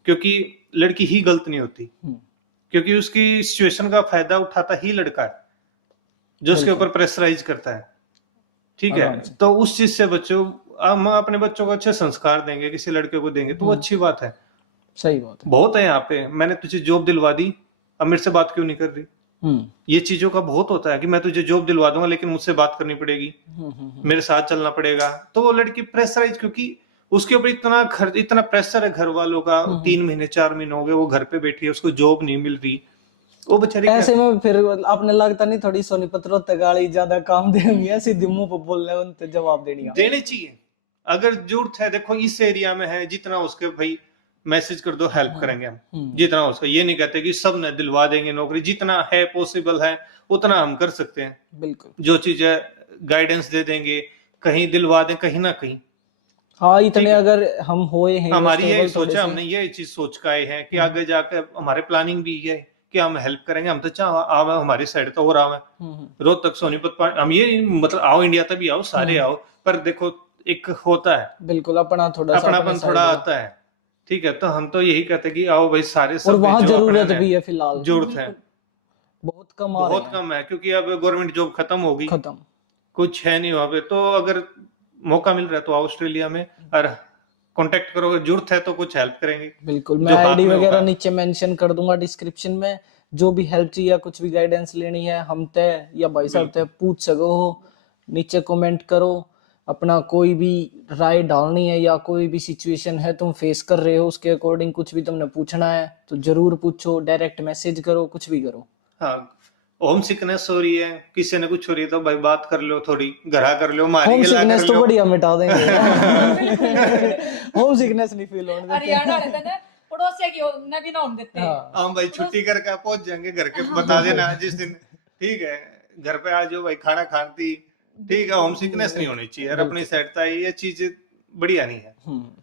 क्योंकि लड़की ही गलत नहीं होती, क्योंकि उसकी सिचुएशन का फायदा उठाता ही लड़का है जो उसके ऊपर प्रेशराइज करता है। ठीक है, तो उस चीज से बच्चों, हम अपने बच्चों को अच्छे संस्कार देंगे, किसी लड़के को देंगे तो वो अच्छी बात है। सही बात है। बहुत है यहाँ पे, मैंने तुझे जॉब दिलवा दी, अब मेरे से बात क्यों नहीं कर रही। ये चीजों का बहुत होता है कि मैं तुझे जॉब दिलवा दूंगा लेकिन मुझसे बात करनी पड़ेगी, मेरे साथ चलना पड़ेगा। तो वो लड़की प्रेशराइज, क्योंकि उसके ऊपर इतना प्रेशर है घर वालों का। 3 महीने 4 महीने हो गए वो घर पे बैठी है, उसको जॉब नहीं मिल रही, वो बेचारी ऐसे में फिर आपने लगता नहीं थोड़ी सोनीपत रोहतक गाली ज्यादा काम देंगी, सीधे मुंह पर बोलने उनसे जवाब देने चाहिए। अगर जरूरत है, देखो इस एरिया में है, जितना उसके भाई मैसेज कर दो, हेल्प करेंगे हम जितना उसका। ये नहीं कहते कि सब ने दिलवा देंगे नौकरी, जितना है पॉसिबल है उतना हम कर सकते हैं। बिल्कुल, जो चीज है गाइडेंस दे देंगे, कहीं दिलवा दें कहीं ना कहीं। हाँ, इतने अगर हम होए हैं, हमारी ये सोचा, हमने ये चीज सोच के आए हैं कि आगे जाकर हमारे प्लानिंग भी है कि हम हेल्प करेंगे। हम तो चाह आवे हमारी साइड तो हो रहा है रोहतक सोनीपत, हम ये मतलब आओ इंडिया तक भी आओ, सारे आओ, पर देखो एक होता है बिल्कुल अपनापन थोड़ा आता है। ठीक है, तो हम तो यही कहते हैं कि आओ भाई सारे सब, और वहाँ जरूरत भी है, फिलहाल जरूरत है बहुत। कम आ रहे बहुत हैं। कम है, क्योंकि अब गवर्नमेंट जॉब खत्म होगी, खत्म। कुछ है नहीं वहां पे। तो अगर मौका मिल रहा है तो ऑस्ट्रेलिया में, और कांटेक्ट करो, अगर जरूरत है तो कुछ हेल्प करेंगे। बिल्कुल, मैं जो हाथ आईडी में वगैरह होगा। नीचे मेंशन कर दूंगा डिस्क्रिप्शन में। जो भी हेल्प चाहिए या कुछ भी गाइडेंस लेनी है हम तय या भाई साहब तय पूछ सको हो, नीचे कमेंट करो। अपना कोई भी राय डालनी है या कोई भी सिचुएशन है तुम फेस कर रहे हो उसके अकॉर्डिंग कुछ भी तुमने पूछना है तो जरूर पूछो, डायरेक्ट मैसेज करो, कुछ भी करो। हाँ, होम सिकनेस हो रही है, किसी ने कुछ हो रही है तो भाई बात कर लो, थोड़ी घरा कर लो, मारी होम गला सिकनेस कर तो लो। बढ़िया मिटा देंगे। होम सिकनेस नहीं फील होने देते। हरियाणा वाले तो ना पड़ोसिया की न भी ना होने देते। हाँ हम भाई छुट्टी करके पहुंच जाएंगे घर के, बता देना जिस दिन, ठीक है घर पे आ जाओ भाई, खाना खाती, ठीक है। होम सिकनेस नहीं होनी चाहिए यार, अपनी सेटता है, ये चीज बढ़िया नहीं है।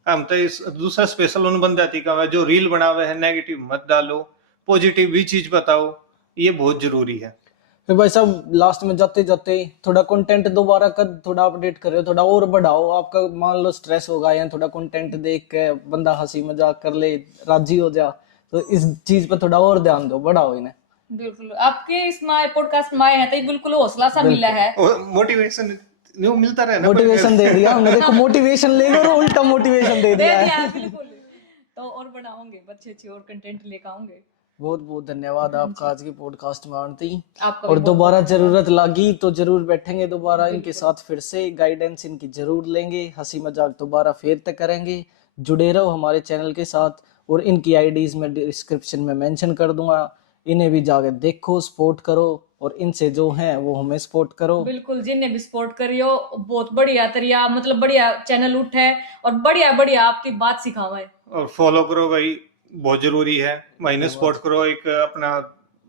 हम तो इस दूसरा स्पेशल उन बंदाती का जो रील बनावे है, नेगेटिव मत डालो, पॉजिटिव भी चीज बताओ, ये बहुत जरूरी है। फिर भाई साहब लास्ट में जाते जाते थोड़ा कंटेंट दोबारा कर, थोड़ा अपडेट करो, थोड़ा और बढ़ाओ। आपका मान लो स्ट्रेस होगा या थोड़ा कंटेंट देख के बंदा हंसी मजाक कर ले, राजी हो जा, तो इस चीज पर थोड़ा और ध्यान दो, बढ़ाओ इन्हें। बिल्कुल, आपके इस पॉडकास्ट में आए हैं तो बिल्कुल हौसला सा मिला है, मोटिवेशन न्यू मिलता रहे ना। मोटिवेशन दे दिया हमने, देखो मोटिवेशन लेकर और उल्टा मोटिवेशन दे दिया है। बिल्कुल। तो और बनाओगे, अच्छे अच्छे और कंटेंट लेकर आऊंगे। बहुत बहुत धन्यवाद आपका आज की पॉडकास्ट में आंटी। आपका और भी दोबारा जरूरत लगी तो जरूर बैठेंगे दोबारा इनके साथ, फिर से गाइडेंस इनकी जरूर लेंगे, हंसी मजाक दोबारा फिर तक करेंगे। जुड़े रहो हमारे चैनल के साथ, और इनकी आईडीज में डिस्क्रिप्शन में मेंशन कर दूंगा, इन्हें भी जाके देखो, सपोर्ट करो, और इनसे जो हैं वो हमें सपोर्ट करो। बिल्कुल, जिन्हें भी सपोर्ट करियो, बहुत बढ़िया तरिया, मतलब बढ़िया चैनल उठे और बढ़िया बढ़िया आपकी बात सिखावे। और फॉलो करो भाई, बहुत जरूरी है। महीने सपोर्ट करो। एक अपना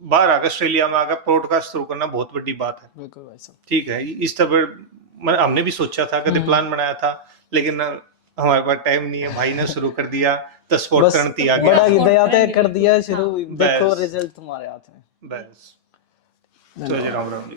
बाहर आकर, ऑस्ट्रेलिया में आकर पॉडकास्ट शुरू करना बहुत बड़ी बात है। बिल्कुल भाई साहब। ठीक है, इस तरह हमने भी सोचा था, कभी प्लान बनाया था, लेकिन हमारे पास टाइम नहीं है। भाई ने शुरू कर दिया तो सपोर्ट बस करती आ बड़ा गया। दया तय कर दिया शुरू, देखो बस। रिजल्ट तुम्हारे हाथ में। बस तो राम राम जी।